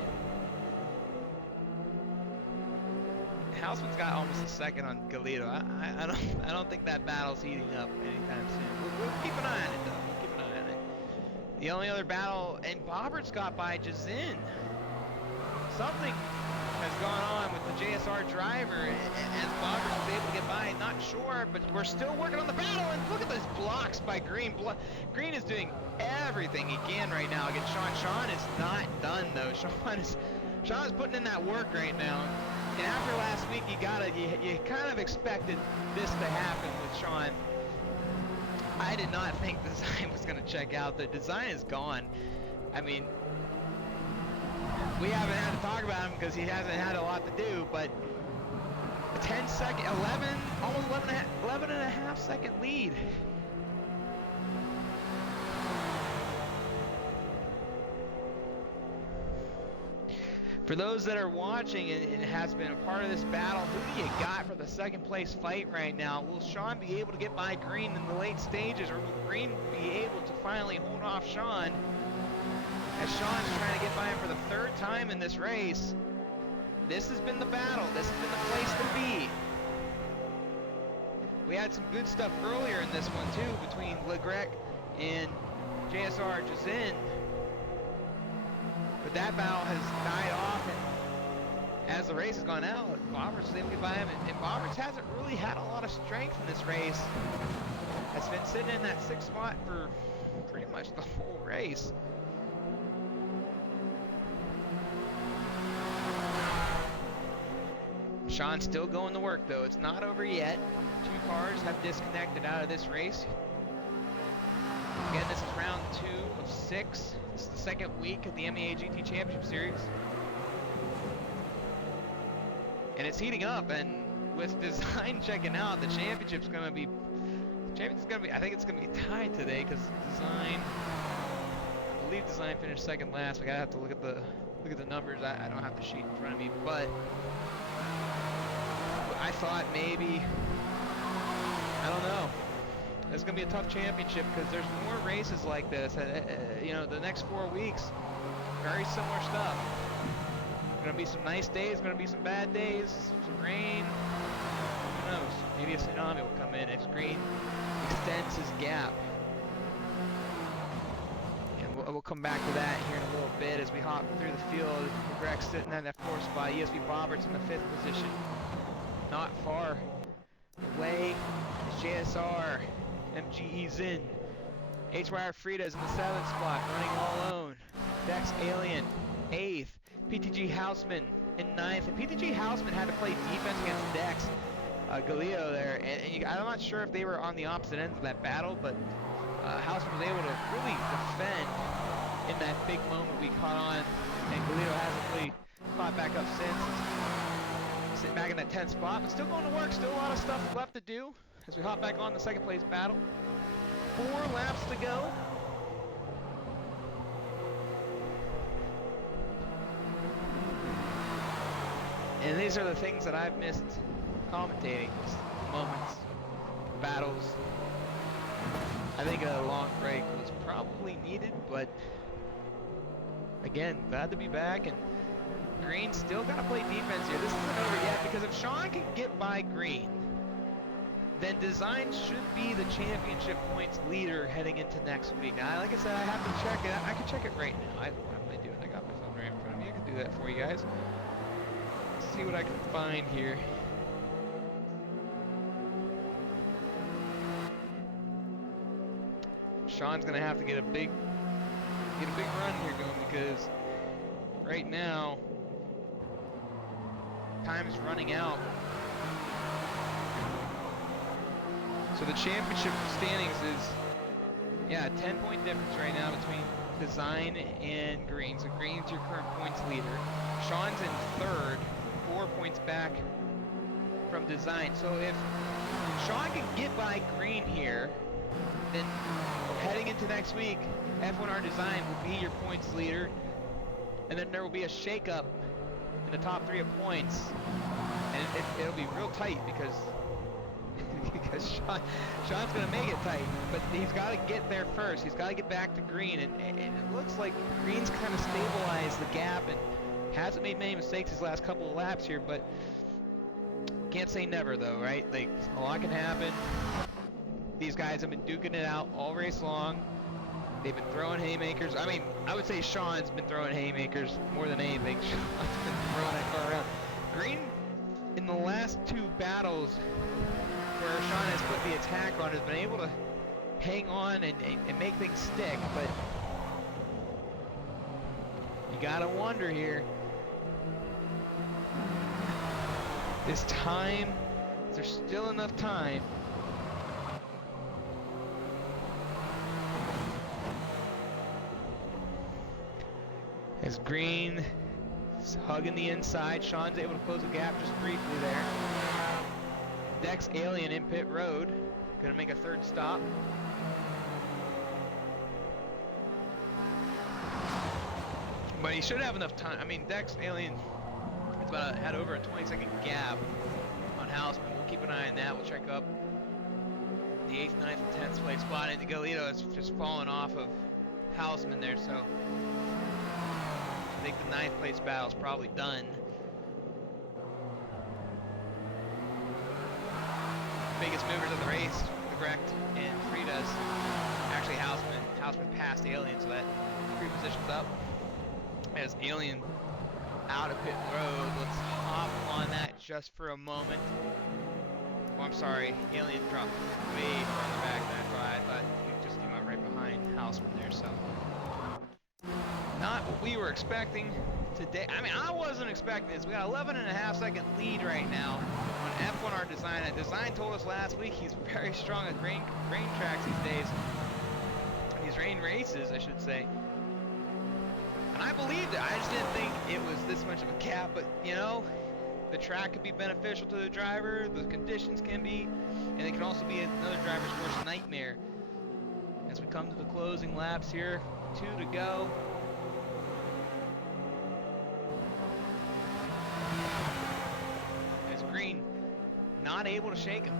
Houseman's got almost a second on Galito. I don't think that battle's heating up anytime soon. We'll keep an eye on it, though. We'll keep an eye on it. The only other battle, and Bobbert's got by Jazin. Something has gone on with the JSR driver, as Bobbert was able to get by. Not sure, but we're still working on the battle, and look at those blocks by Green. Green is doing everything he can right now against Sean. Sean is not done, though. Sean is putting in that work right now. And after last week, you kind of expected this to happen with Sean. I did not think Design was going to check out. The Design is gone. I mean, we haven't had to talk about him because he hasn't had a lot to do, but a 10-second, 11 and a half second lead. For those that are watching and has been a part of this battle, who do you got for the second place fight right now? Will Sean be able to get by Green in the late stages, or will Green be able to finally hold off Sean? As Sean's trying to get by him for the third time in this race. This has been the battle. This has been the place to be. We had some good stuff earlier in this one too, between Legrec and JSR Jazin. But that battle has died off, and as the race has gone out, Boberts was able to get by him, and Boberts hasn't really had a lot of strength in this race. Has been sitting in that 6th spot for pretty much the whole race. Sean's still going to work though. It's not over yet. 2 cars have disconnected out of this race. Again, this is round 2 of 6. This is the 2nd week of the MEA GT Championship Series. And it's heating up, and with design checking out, the championship's going to be, I think it's going to be tied today, because design, I believe design finished 2nd last. We gotta have to look at the numbers. I don't have the sheet in front of me, but I thought maybe, I don't know. It's going to be a tough championship because there's more races like this. You know, the next 4 weeks, very similar stuff. Going to be some nice days, going to be some bad days, some rain. Who knows? Maybe a tsunami will come in if Green extends his gap. And we'll come back to that here in a little bit as we hop through the field. Greg's sitting in that 4th spot. ESV Boberts in the 5th position. Not far away is JSR. MGE Zin. HYR Frida's in the 7th spot, running all alone. Dex Alien, 8th. PTG Houseman in 9th. And PTG Houseman had to play defense against Dex Galileo there. And I'm not sure if they were on the opposite ends of that battle, but Houseman was able to really defend in that big moment we caught on. And Galileo hasn't really caught back up since. Sitting back in that 10th spot, but still going to work. Still a lot of stuff left to do as we hop back on the 2nd place battle. 4 laps to go. And these are the things that I've missed commentating. Just moments, battles. I think a long break was probably needed, but again, glad to be back. And Green still got to play defense here. This isn't over yet, because if Sean can get by Green, then Design should be the championship points leader heading into next week. Like I said, I have to check it. I can check it right now. What am I doing? I got my phone right in front of me. I can do that for you guys. Let's see what I can find here. Sean's gonna have to get a big run here going, because right now time is running out. So the championship standings is, yeah, a 10-point difference right now between Design and Green. So Green's your current points leader. Sean's in 3rd, 4 points back from Design. So if Sean can get by Green here, then heading into next week, F1R Design will be your points leader, and then there will be a shake-up in the top 3 of points, and it'll be real tight because Sean's going to make it tight, but he's got to get there first. He's got to get back to Green, and it looks like Green's kind of stabilized the gap and hasn't made many mistakes his last couple of laps here, but can't say never though, right? Like, a lot can happen. These guys have been duking it out all race long. They've been throwing haymakers. I mean, I would say Sean's been throwing haymakers more than anything. Sean's been throwing that car around. Green, in the last 2 battles where Sean has put the attack on, has been able to hang on and make things stick, but you gotta wonder here. Is there still enough time? As Green is hugging the inside, Sean's able to close the gap just briefly there. Dex Alien in pit road, gonna make a 3rd stop. But he should have enough time. I mean, Dex Alien had over a 20-second gap on Houseman. We'll keep an eye on that. We'll check up the 8th, 9th, and 10th place spot. And DeGalito is just falling off of Houseman there, so I think the 9th place battle is probably done. Biggest movers of the race, Brecht and Fritas. Actually, Houseman passed Alien, so that 3 positions up. As Alien out of pit road, let's hop on that just for a moment. Oh, I'm sorry, Alien dropped way further back than I thought. I thought we just came out right behind Houseman there, so not what we were expecting today. I mean, I wasn't expecting this. We got 11.5-second lead right now on F1R Design. And Design told us last week he's very strong at rain tracks these days. These rain races, I should say. And I believed it. I just didn't think it was this much of a cap. But, you know, the track could be beneficial to the driver. The conditions can be. And it can also be another driver's worst nightmare. As we come to the closing laps here, 2 to go. As Green not able to shake him.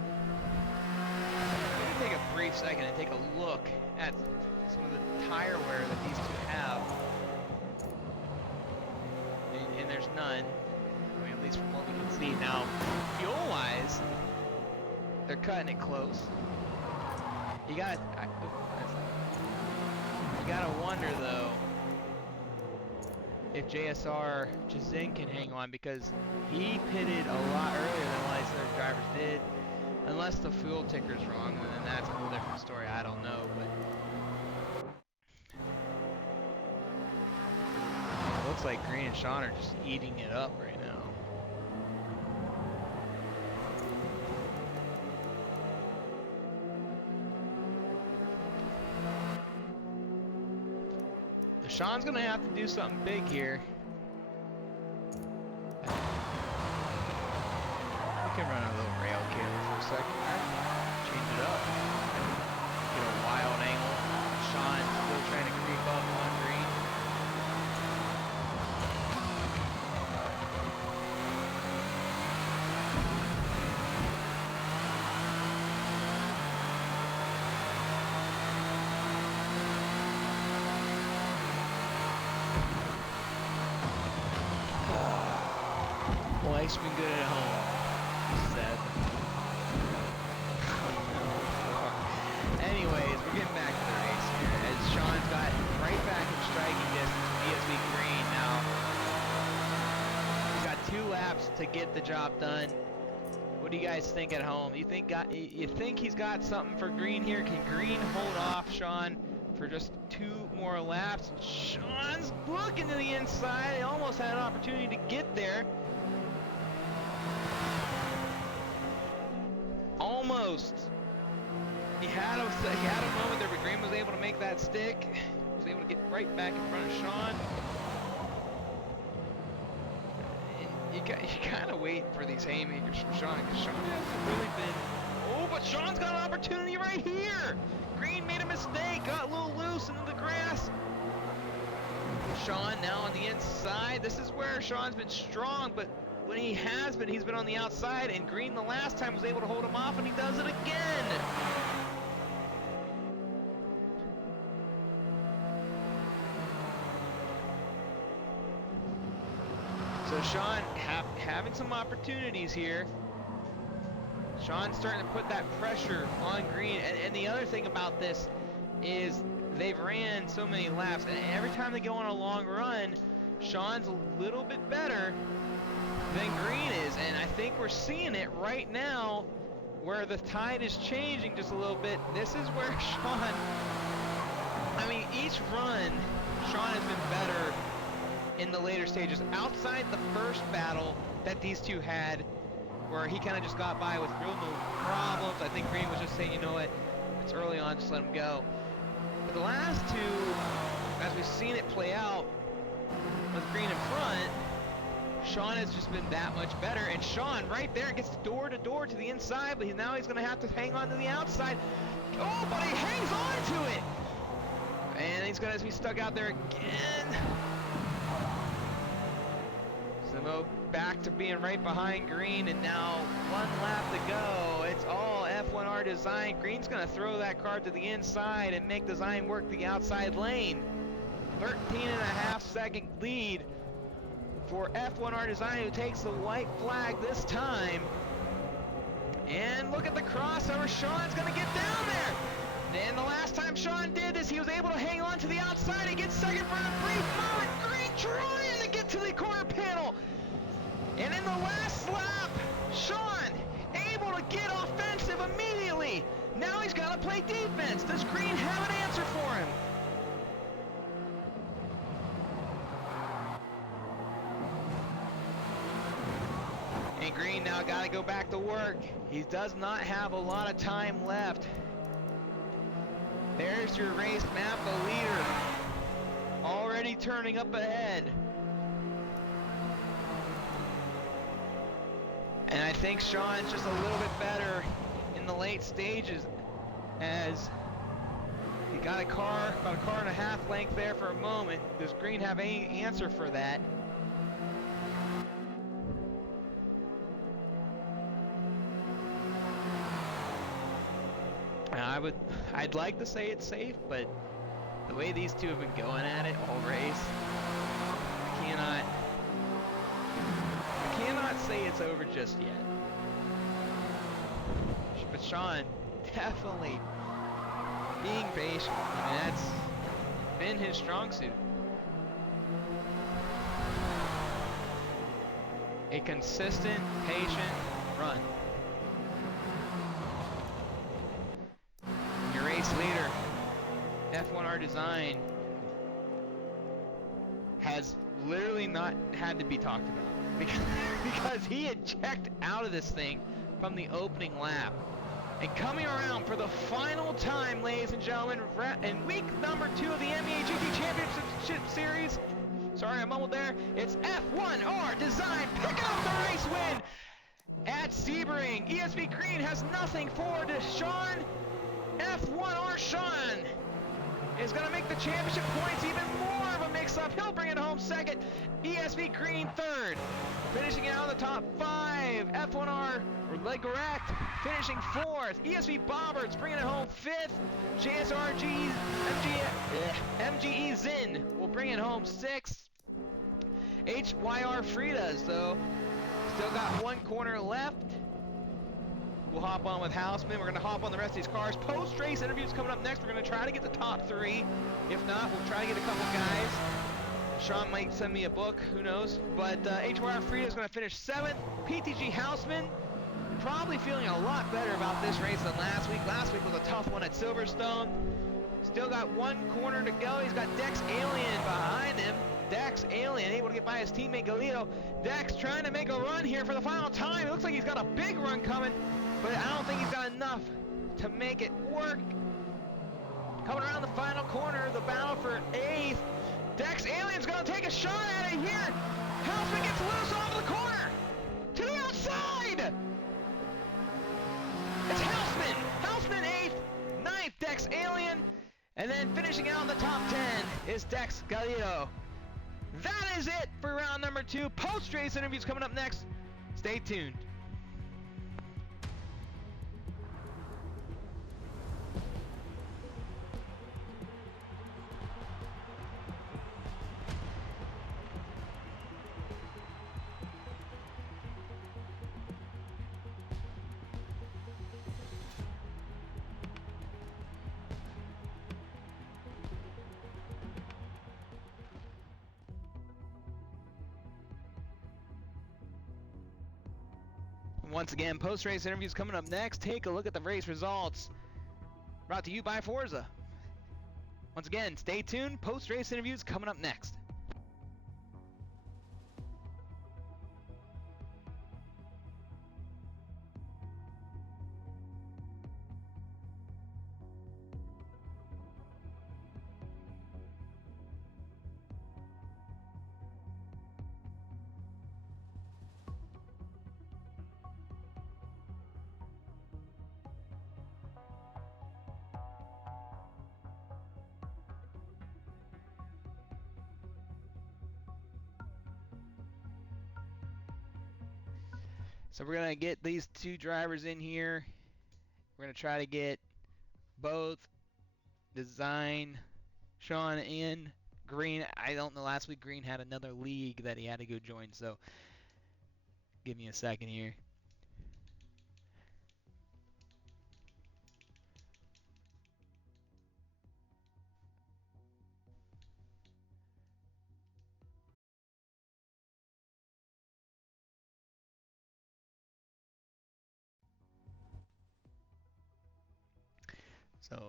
Let me take a brief second and take a look at some of the tire wear that these two have. And there's none. I mean, at least from what we can see. Now, fuel-wise, they're cutting it close. You gotta wonder though if JSR Jazin can hang on, because he pitted a lot earlier than a lot of these other drivers did. Unless the fuel ticker's wrong, then that's a whole different story. I don't know, but it looks like Green and Sean are just eating it up right now. Sean's gonna have to do something big here. We can run a little rail camera for a second, right? Change it up. Get a wild angle. Sean still trying to creep up on Green. Life's been good at home, said. Anyways, we're getting back to the race here, as Sean's got right back in striking distance with ESV Green now. He's got 2 laps to get the job done. What do you guys think at home? You think he's got something for Green here? Can Green hold off Sean for just 2 more laps? Sean's looking to the inside. He almost had an opportunity to get there. Almost. He had a moment there, but Green was able to make that stick. Was able to get right back in front of Sean. And you kind of waiting for these haymakers from Sean, because Sean hasn't really been. Oh, but Sean's got an opportunity right here. Green made a mistake, got a little loose into the grass. Sean now on the inside. This is where Sean's been strong, but when he's been on the outside, and Green the last time was able to hold him off, and he does it again. So Sean having some opportunities here. Sean's starting to put that pressure on Green, and the other thing about this is they've ran so many laps, and every time they go on a long run, Sean's a little bit better than Green is, and I think we're seeing it right now where the tide is changing just a little bit. This is where Sean, I mean, each run, Sean has been better in the later stages. Outside the first battle that these two had, where he kind of just got by with real no problems. I think Green was just saying, you know what, it's early on, just let him go. But the last two, as we've seen it play out with Green in front, Sean has just been that much better, and Sean right there gets door to door to the inside, but now he's going to have to hang on to the outside. Oh, but he hangs on to it! And he's going to be stuck out there again. Limo back to being right behind Green, and now 1 lap to go. It's all F1R Design. Green's going to throw that car to the inside and make Design work the outside lane. 13.5-second lead for F1R Design, who takes the white flag this time. And look at the crossover. Sean's going to get down there. And the last time Sean did this, he was able to hang on to the outside. He gets second for a brief moment. Green trying to get to the corner panel. And in the last lap, Sean able to get offensive immediately. Now he's got to play defense. Does Green have an answer for him? And Green now got to go back to work. He does not have a lot of time left. There's your race map, the leader already turning up ahead. And I think Sean's just a little bit better in the late stages, as he got a car, about a car and a half length there for a moment. Does Green have any answer for that? I'd like to say it's safe, but the way these two have been going at it all race, I cannot say it's over just yet. But Sean definitely being patient. I mean, that's been his strong suit. A consistent, patient run. Race leader, F1R Design, has literally not had to be talked about because he had checked out of this thing from the opening lap. And coming around for the final time, ladies and gentlemen, in week number 2 of the MEA GT Championship Series, sorry I mumbled there, it's F1R Design picking up the race win at Sebring. ESV Green has nothing forward to Sean. F1R Sean is going to make the championship points even more of a mix-up. He'll bring it home second. ESV Green third. Finishing out of the top 5. F1R Legarect finishing 4th. ESV Bobberts bringing it home 5th. JSRG MGE Zin will bring it home 6th. HYR Fridas, though, still got 1 corner left. We'll hop on with Houseman. We're going to hop on the rest of these cars. Post-race interviews coming up next. We're going to try to get the top 3. If not, we'll try to get a couple guys. Sean might send me a book. Who knows? But HYR Frida is going to finish 7th. PTG Houseman probably feeling a lot better about this race than last week. Last week was a tough one at Silverstone. Still got 1 corner to go. He's got Dex Alien behind him. Dex Alien able to get by his teammate Galito. Dex trying to make a run here for the final time. It looks like he's got a big run coming, but I don't think he's got enough to make it work. Coming around the final corner, the battle for 8th. Dex Alien's going to take a shot at it here. Houseman gets loose off the corner. To the outside. It's Houseman. Houseman 8th. 9th, Dex Alien. And then finishing out in the top 10 is Dex Galito. That is it for round number 2. Post-race interviews coming up next. Stay tuned. Once again, post-race interviews coming up next. Take a look at the race results. Brought to you by Forza. Once again, stay tuned. Post-race interviews coming up next. So we're gonna get these two drivers in here. We're gonna try to get both Design, Sean, and Green. I don't know. Last week Green had another league that he had to go join. So give me a second here. So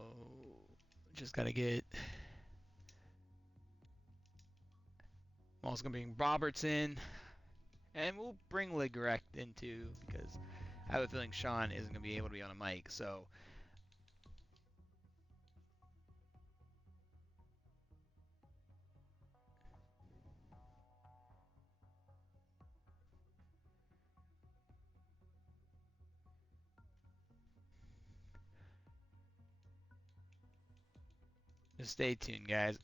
just gotta get. I'm also gonna bring Roberts in, and we'll bring Legrect in too because I have a feeling Sean isn't gonna be able to be on a mic. So just stay tuned, guys.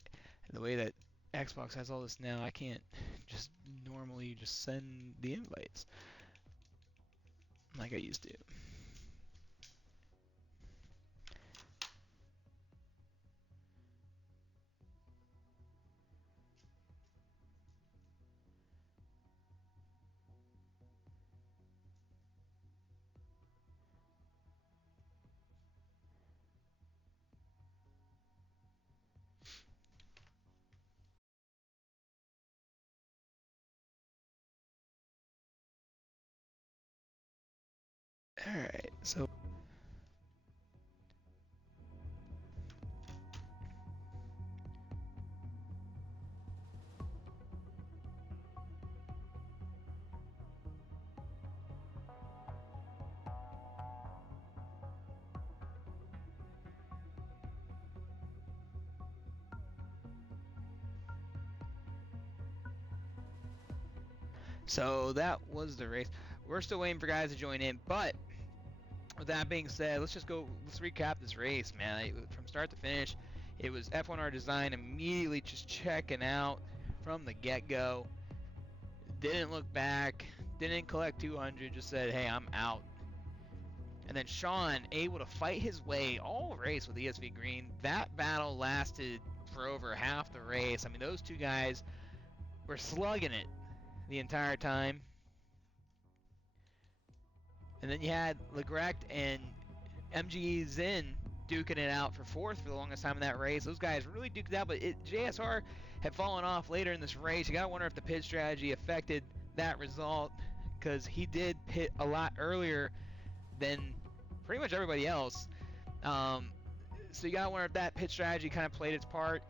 The way that Xbox has all this now, I can't just normally just send the invites like I used to. Alright, so that was the race. We're still waiting for guys to join in, but with that being said, let's recap this race, man. From start to finish, it was F1R Design immediately just checking out from the get-go. Didn't look back, didn't collect 200, just said, hey, I'm out. And then Sean able to fight his way all race with ESV Green. That battle lasted for over half the race. I mean, those two guys were slugging it the entire time. And then you had Legrect and MGE Zin duking it out for fourth for the longest time in that race. Those guys really duked it out, but JSR had fallen off later in this race. You got to wonder if the pit strategy affected that result because he did pit a lot earlier than pretty much everybody else. So you got to wonder if that pit strategy kind of played its part.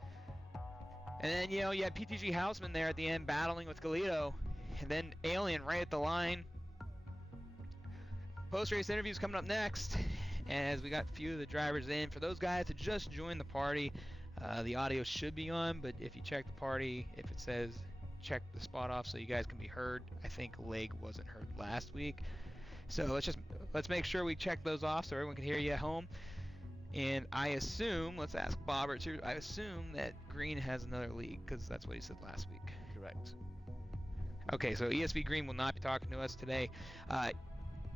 And then, you had PTG Houseman there at the end battling with Galito. And then Alien right at the line. Post-race interviews coming up next, as we got a few of the drivers in. For those guys to just join the party, the audio should be on, but if you check the party, if it says check the spot off so you guys can be heard, I think Leg wasn't heard last week. So let's make sure we check those off so everyone can hear you at home. And I assume, let's ask Bobbert too, I assume that Green has another league, because that's what he said last week. Correct. Okay, so ESV Green will not be talking to us today.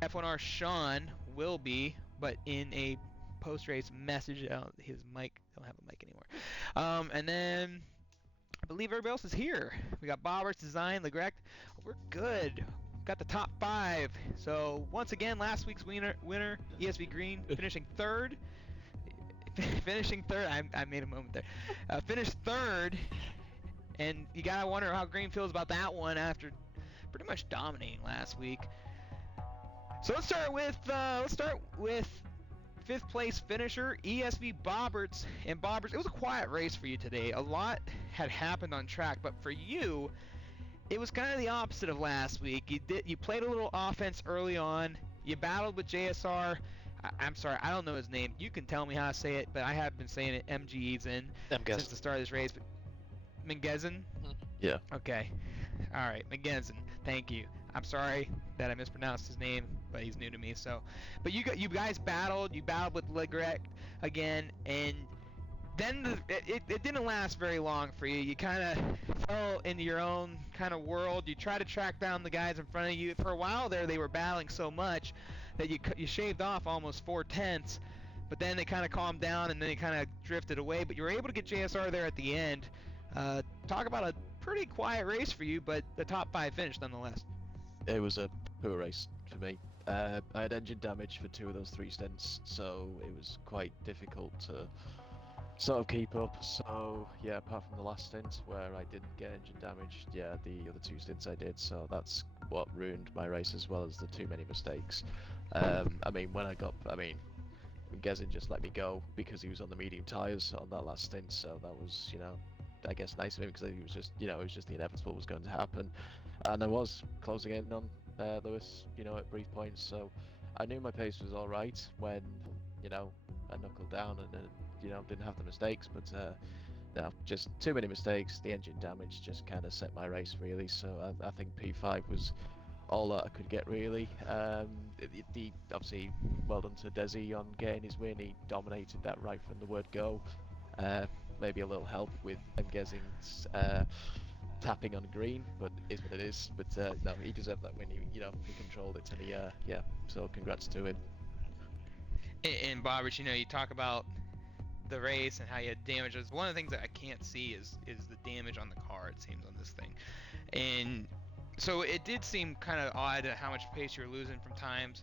F1R Sean will be, but in a post-race message. His mic, don't have a mic anymore. And then I believe everybody else is here. We got Bobbers, Design, Legrect. We're good. Got the top 5. So once again, last week's winner ESV Green, finishing third. I made a moment there. Finished third, and you gotta wonder how Green feels about that one after pretty much dominating last week. So let's start with fifth place finisher ESV Bobberts. And Bobberts, it was a quiet race for you today. A lot had happened on track, but for you, it was kind of the opposite of last week. You played a little offense early on. You battled with JSR. I'm sorry, I don't know his name. You can tell me how to say it, but I have been saying it MGE's in since the start of this race. But Mengezen? Yeah. Okay. All right, Mengezen. Thank you. I'm sorry that I mispronounced his name, but he's new to me. So, but you guys battled. You battled with Legrect again, and then it didn't last very long for you. You kind of fell into your own kind of world. You try to track down the guys in front of you. For a while there, they were battling so much that you shaved off almost 4/10. But then they kind of calmed down and then they kind of drifted away. But you were able to get JSR there at the end. Talk about a pretty quiet race for you, but the top 5 finish nonetheless. It was a poor race for me. I had engine damage for 2 of those 3 stints, so it was quite difficult to sort of keep up. So yeah, apart from the last stint where I didn't get engine damage, yeah, the other 2 stints I did. So that's what ruined my race, as well as the too many mistakes. I mean, Gezin just let me go because he was on the medium tyres on that last stint. So that was, I guess nice of him, because he was just, it was just the inevitable was going to happen, and I was closing in on Lewis, at brief points. So I knew my pace was all right when, I knuckled down and didn't have the mistakes, but no, just too many mistakes. The engine damage just kind of set my race really. So I think P5 was all that I could get really. Obviously, well done to Desi on getting his win. He dominated that right from the word go. Maybe a little help with Gezing's tapping on green, but is what it is. But no, he deserved that win. He controlled it, and yeah. So congrats to him. And Bobbert, you talk about the race and how you had damage. One of the things that I can't see is the damage on the car, it seems, on this thing. And so it did seem kind of odd how much pace you were losing from times.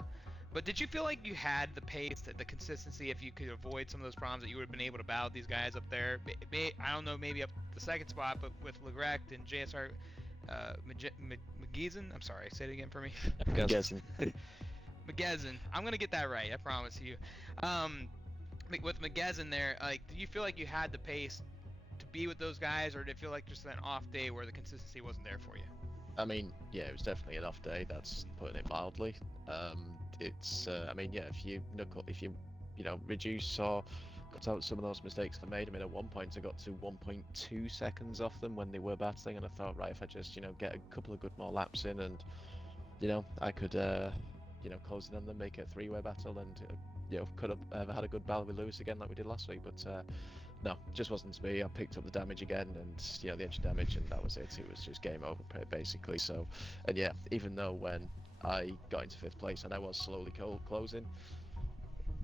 But did you feel like you had the pace, the consistency, if you could avoid some of those problems, that you would have been able to battle these guys up there? I don't know, maybe up the second spot, but with Legrect and JSR McGeezen? I'm sorry, say it again for me. McGeezen. McGeezen. I'm going to get that right, I promise you. With McGeezen there, do you feel like you had the pace to be with those guys, or did it feel like just an off day where the consistency wasn't there for you? I mean, yeah, it was definitely an off day. That's putting it mildly. If you reduce or cut out some of those mistakes they made. I mean, at one point I got to 1.2 seconds off them when they were battling, and I thought, right, if I just get a couple of good more laps in, and I could close in on them, make it a 3-way battle, and could have had a good battle with Lewis again like we did last week. But no, just wasn't to be. I picked up the damage again, and the engine damage, and that was it. It was just game over basically. So, and yeah, even though when I got into 5th place and I was slowly closing,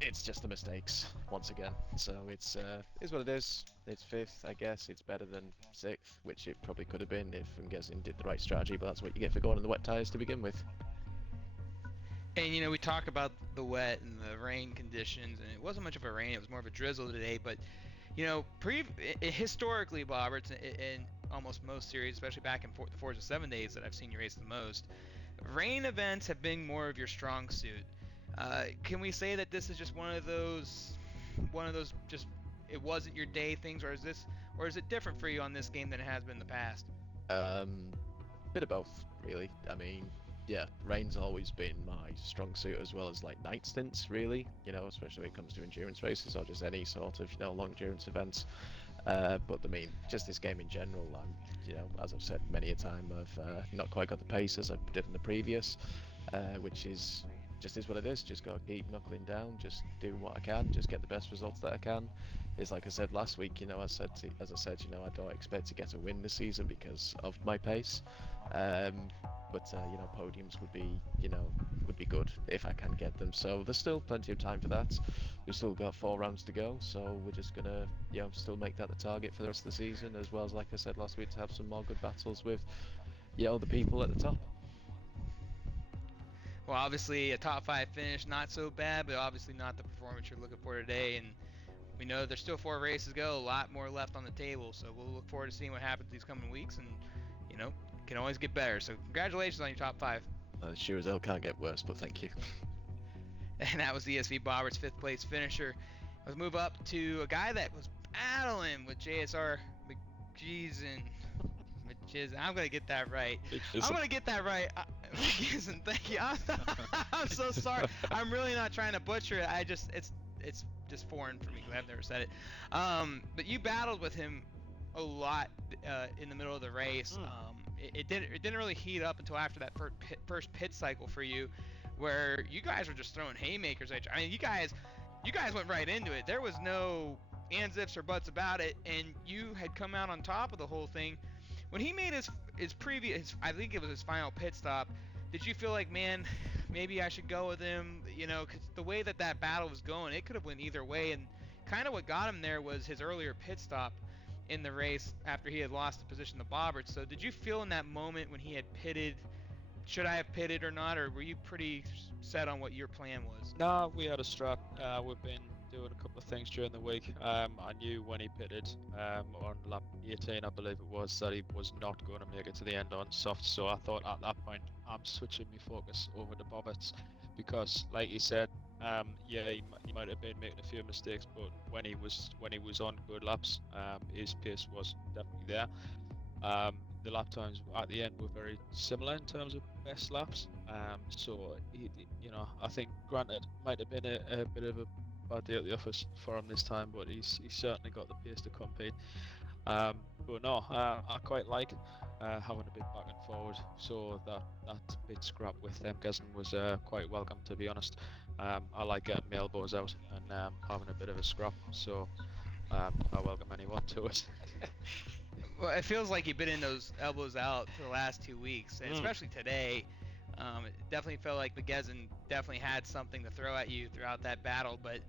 it's just the mistakes once again. So it's is what it is. It's 5th, I guess. It's better than 6th, which it probably could have been if Gezin did the right strategy. But that's what you get for going on the wet tires to begin with. And we talk about the wet and the rain conditions, and it wasn't much of a rain; it was more of a drizzle today. But historically, Bob, in almost most series, especially back in the Forza 7 days that I've seen you race the most, rain events have been more of your strong suit. Can we say that this is just one of those just it wasn't your day things, or is it different for you on this game than it has been in the past? Bit of both, really. I mean, yeah, rain's always been my strong suit, as well as like night stints, really. Especially when it comes to endurance races or just any sort of long endurance events. But I mean, just this game in general, as I've said many a time, I've not quite got the pace as I did in the previous, which is what it is. Just gotta keep knuckling down, just do what I can, just get the best results that I can. It's like I said last week, as I said, I don't expect to get a win this season because of my pace. But podiums would be good if I can get them. So there's still plenty of time for that. We've still got 4 rounds to go, so we're just gonna still make that the target for the rest of the season, as well as, like I said last week, to have some more good battles with the people at the top. Well, obviously a top 5 finish, not so bad, but obviously not the performance you're looking for today. And we know there's still 4 races to go, a lot more left on the table. So we'll look forward to seeing what happens these coming weeks, and can always get better. So congratulations on your top 5. Sure as hell can't get worse, but thank you. And that was ESV Bobbert's 5th place finisher. Let's move up to a guy that was battling with JSR McGeezen. I'm gonna get that right. McGeezen, thank you. I'm so sorry. I'm really not trying to butcher it. It's just foreign for me because I've never said it. But you battled with him a lot in the middle of the race. It didn't really heat up until after that first pit cycle for you, where you guys were just throwing haymakers at you. I mean, you guys went right into it. There was no ands, ifs, or buts about it, and you had come out on top of the whole thing. When he made his previous, I think it was his final pit stop, did you feel like, man, maybe I should go with him? You know, because the way that battle was going, it could have went either way, and kind of what got him there was his earlier pit stop in the race after he had lost the position to Bobbert. So did you feel in that moment when he had pitted, should I have pitted or not, or were you pretty set on what your plan was? No, we had a strat. We've been doing a couple of things during the week. I knew when he pitted on lap 18, I believe it was, that he was not going to make it to the end on soft. So I thought at that point, I'm switching my focus over to Bobbitt's because, like you said, yeah, he might have been making a few mistakes, but when he was on good laps, his pace was definitely there. The lap times at the end were very similar in terms of best laps. So I think granted might have been a bit of a bad day at the office for him this time, but he's certainly got the pace to compete. But no, I quite like having a bit back and forward. So that bit scrap with them Gesson was quite welcome, to be honest. I like getting my elbows out and having a bit of a scrap. So I welcome anyone to it. Well, it feels like you've been in those elbows out for the last 2 weeks, and especially today. It definitely felt like McGezin definitely had something to throw at you throughout that battle. But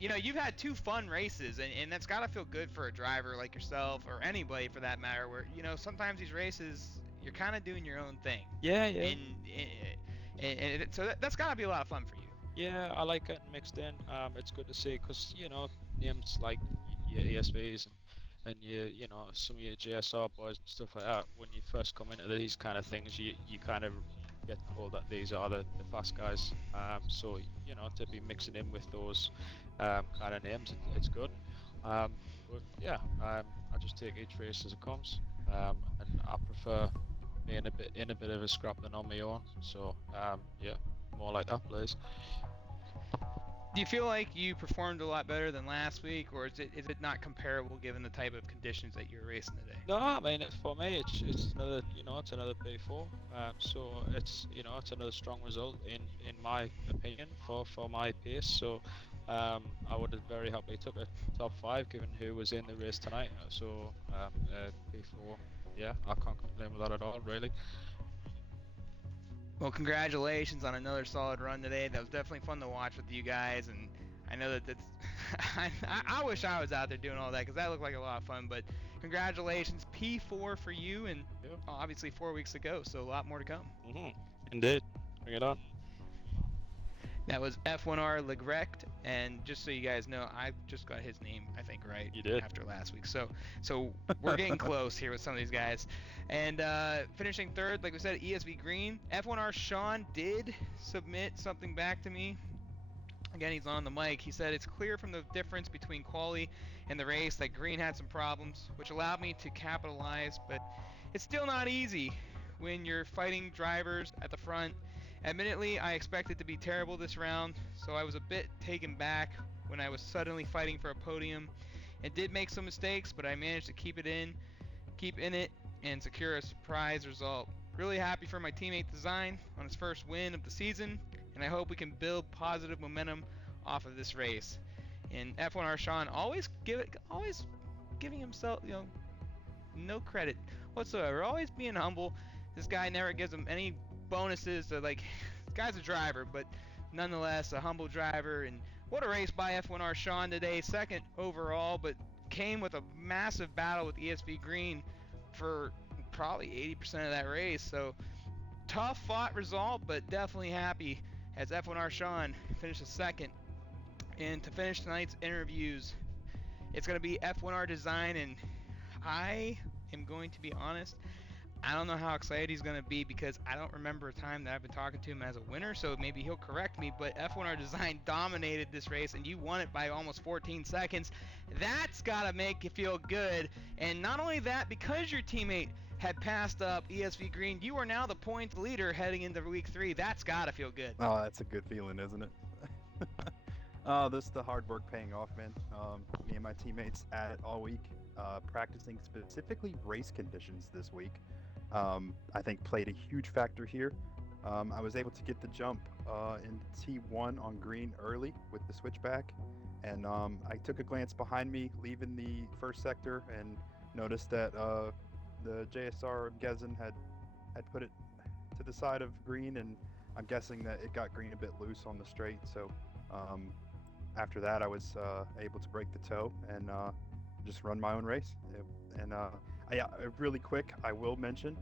you've had 2 fun races, and that's got to feel good for a driver like yourself or anybody for that matter. Where sometimes these races you're kind of doing your own thing. Yeah. And so that's got to be a lot of fun for you. Yeah, I like getting mixed in. It's good to see because names like your ESVs and some of your JSR boys and stuff like that. When you first come into these kind of things, you kind of get told that these are the fast guys. So to be mixing in with those kind of names, it's good. But yeah, I just take each race as it comes, and I prefer being in a bit of a scrap than on my own. So yeah, more like that, please. Do you feel like you performed a lot better than last week, or is it not comparable given the type of conditions that you're racing today? No, I mean for me it's another it's another P4. So it's another strong result in my opinion for my pace. So I would have very happily took a top 5 given who was in the race tonight. So P4, yeah, I can't complain with that at all, really. Well, congratulations on another solid run today. That was definitely fun to watch with you guys, and I know that's. I wish I was out there doing all that because that looked like a lot of fun. But congratulations, P4 for you, and obviously 4 weeks to go, so a lot more to come. Indeed, bring it on. That was F1R Legrecht, and just so you guys know, I just got his name, I think, right. You did. After last week. So we're getting close here with some of these guys. And finishing third, like we said, ESV Green. F1R Sean did submit something back to me. Again, he's on the mic. He said, it's clear from the difference between quali and the race that Green had some problems, which allowed me to capitalize, but it's still not easy when you're fighting drivers at the front. Admittedly, I expected to be terrible this round, so I was a bit taken back when I was suddenly fighting for a podium and did make some mistakes, but I managed to keep in it, and secure a surprise result. Really happy for my teammate Design on his first win of the season, and I hope we can build positive momentum off of this race. And F1R Sean always giving himself, no credit whatsoever, always being humble. This guy never gives him any bonuses to, this guy's a driver, but nonetheless a humble driver. And what a race by F1R Sean today, second overall, but came with a massive battle with ESV Green for probably 80% of that race. So tough fought result, but definitely happy as F1R Sean finishes second. And to finish tonight's interviews, it's going to be F1R Design, and I am going to be honest, I don't know how excited he's going to be because I don't remember a time that I've been talking to him as a winner, so maybe he'll correct me, but F1R Design dominated this race, and you won it by almost 14 seconds. That's got to make you feel good, and not only that, because your teammate had passed up ESV Green, you are now the points leader heading into week 3. That's got to feel good. Oh, that's a good feeling, isn't it? This is the hard work paying off, man. Me and my teammates at it all week, practicing specifically race conditions this week. I think played a huge factor here. I was able to get the jump in T1 on green early with the switchback. And I took a glance behind me, leaving the first sector, and noticed that the JSR Gezen had put it to the side of green, and I'm guessing that it got green a bit loose on the straight. So after that, I was able to break the toe and just run my own race. And really quick, I will mention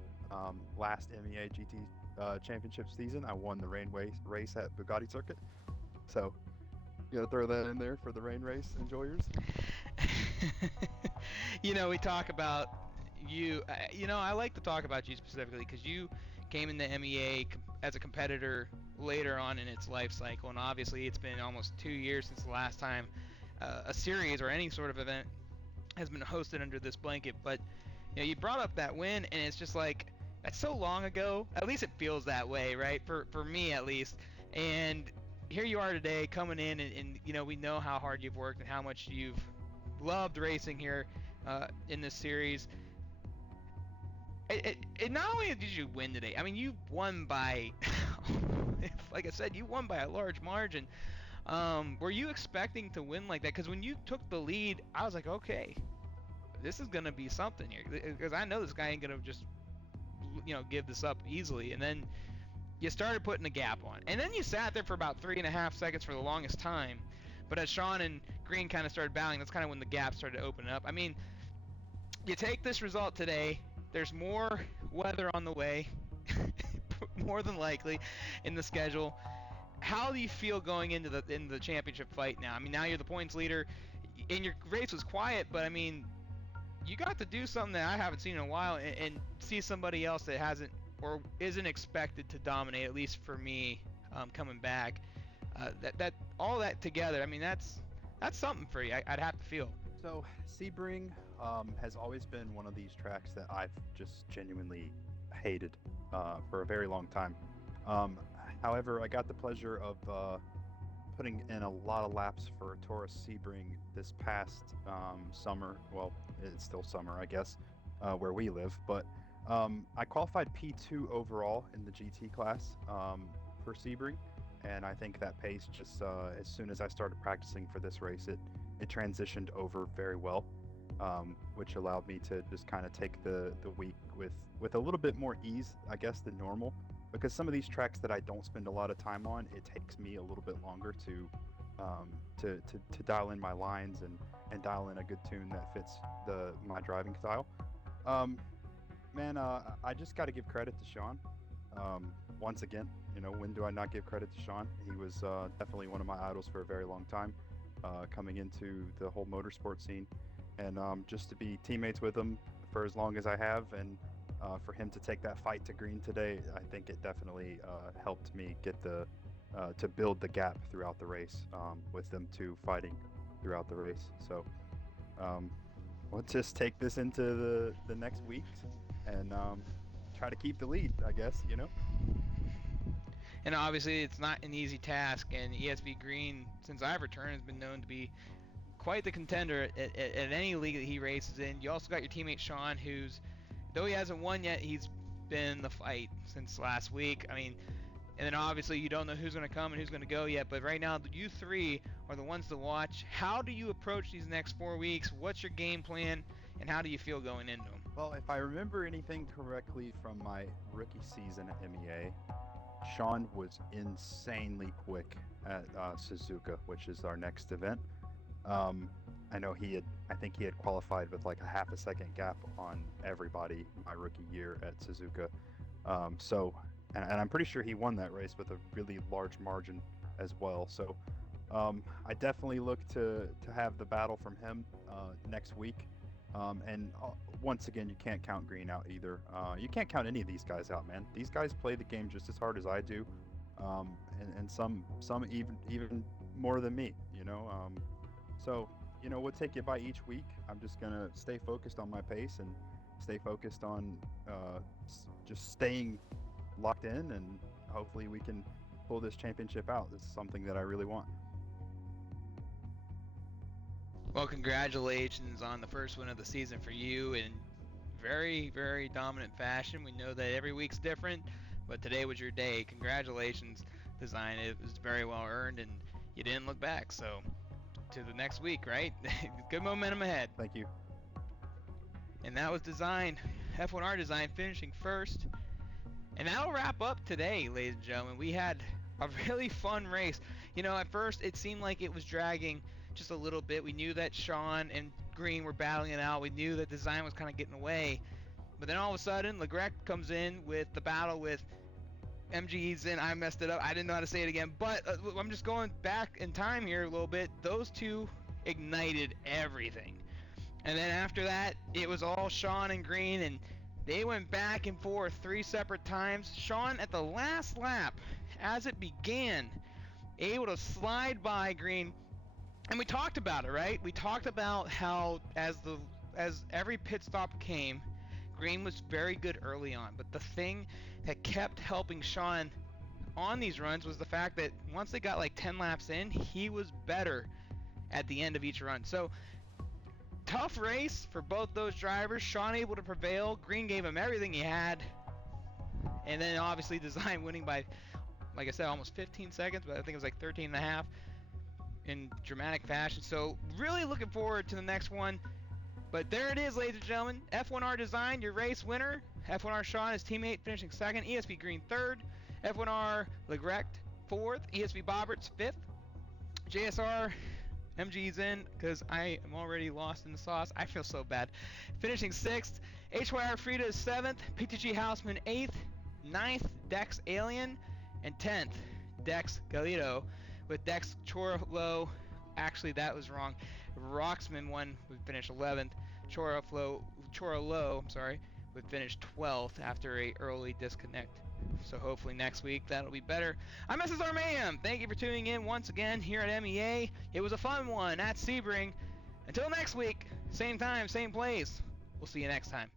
last MEA GT championship season, I won the rain race at Bugatti Circuit. So you gotta throw that in there for the rain race enjoyers. We talk about you. I like to talk about you specifically because you came into MEA as a competitor later on in its life cycle, and obviously it's been almost 2 years since the last time a series or any sort of event has been hosted under this blanket. But you brought up that win, and it's just like that's so long ago. At least it feels that way, right? For me at least. And here you are today, coming in, and we know how hard you've worked and how much you've loved racing here in this series. It not only did you win today, I mean, you won by, like I said, you won by a large margin. Were you expecting to win like that? Because when you took the lead, I was like, okay, this is gonna be something here, because I know this guy ain't gonna just, give this up easily. And then you started putting a gap on, and then you sat there for about 3.5 seconds for the longest time. But as Sean and Green kind of started battling, that's kind of when the gap started to open up. I mean, you take this result today. There's more weather on the way, more than likely, in the schedule. How do you feel going into the championship fight now? I mean, now you're the points leader, and your race was quiet, but I mean, you got to do something that I haven't seen in a while, and see somebody else that hasn't or isn't expected to dominate. At least for me, coming back, that all that together. I mean, that's something for you. I'd have to feel. So Sebring has always been one of these tracks that I've just genuinely hated for a very long time. However, I got the pleasure of putting in a lot of laps for Taurus Sebring this past summer. Well, it's still summer, I guess, where we live. But I qualified P2 overall in the GT class for Sebring. And I think that pace just as soon as I started practicing for this race, it transitioned over very well, which allowed me to just kind of take the week with a little bit more ease, I guess, than normal. Because some of these tracks that I don't spend a lot of time on, it takes me a little bit longer to dial in my lines and dial in a good tune that fits my driving style. I just got to give credit to Sean. Once again, when do I not give credit to Sean? He was definitely one of my idols for a very long time, coming into the whole motorsport scene, and just to be teammates with him for as long as I have, and for him to take that fight to green today, I think it definitely helped me get to build the gap throughout the race with them two fighting throughout the race. So we'll just take this into the next week and try to keep the lead, I guess, And obviously, it's not an easy task. And ESV Green, since I've returned, has been known to be quite the contender at any league that he races in. You also got your teammate Sean, who's, though he hasn't won yet, he's been in the fight since last week. I mean, and then obviously you don't know who's going to come and who's going to go yet. But right now, you three are the ones to watch. How do you approach these next 4 weeks? What's your game plan, and how do you feel going into them? Well, if I remember anything correctly from my rookie season at MEA, Sean was insanely quick at Suzuka, which is our next event. I know I think he had qualified with like a half a second gap on everybody my rookie year at Suzuka. And I'm pretty sure he won that race with a really large margin as well. So I definitely look to have the battle from him next week. And once again, you can't count Green out either. You can't count any of these guys out, man. These guys play the game just as hard as I do, and some even more than me. So we'll take it by each week. I'm just gonna stay focused on my pace and stay focused on just staying locked in, and hopefully we can pull this championship out. This is something that I really want. Well, congratulations on the first win of the season for you in very, very dominant fashion. We know that every week's different, but today was your day. Congratulations, Design. It was very well earned, and you didn't look back. So to the next week, right? Good momentum ahead. Thank you. And that was Design, F1R Design finishing first. And that'll wrap up today, ladies and gentlemen. We had a really fun race. You know, at first it seemed like it was dragging just a little bit. We knew that Sean and Green were battling it out. We knew that Design was kind of getting away. But then all of a sudden, Legrec comes in with the battle with MG's in. I messed it up. I didn't know how to say it again. But I'm just going back in time here a little bit. Those two ignited everything. And then after that, it was all Sean and Green, and they went back and forth 3 separate times. Sean at the last lap, as it began, able to slide by Green. And we talked about it, right? We talked about how as every pit stop came, Green was very good early on. But the thing that kept helping Sean on these runs was the fact that once they got like 10 laps in, he was better at the end of each run. So tough race for both those drivers. Sean able to prevail. Green gave him everything he had. And then obviously Design winning by, like I said, almost 15 seconds, but I think it was like 13 and a half in dramatic fashion. So really looking forward to the next one. But there it is, ladies and gentlemen. F1R Design, your race winner. F1R Sean, his teammate, finishing second. ESV Green third. F1R Legrec fourth. ESV Bobberts fifth. JSR MG's in because I am already lost in the sauce. I feel so bad. Finishing 6th. HYR Frida is 7th. PTG Houseman 8th. 9th, Dex Alien. And 10th, Dex Galito. With Dex Chorlo. Actually, that was wrong. Roxman won, would finish 11th. Chorlo, I'm sorry, would finish 12th after a early disconnect. So hopefully next week that'll be better. I'm Mrs. Mayhem. Thank you for tuning in once again here at MEA. It was a fun one at Sebring. Until next week, same time, same place. We'll see you next time.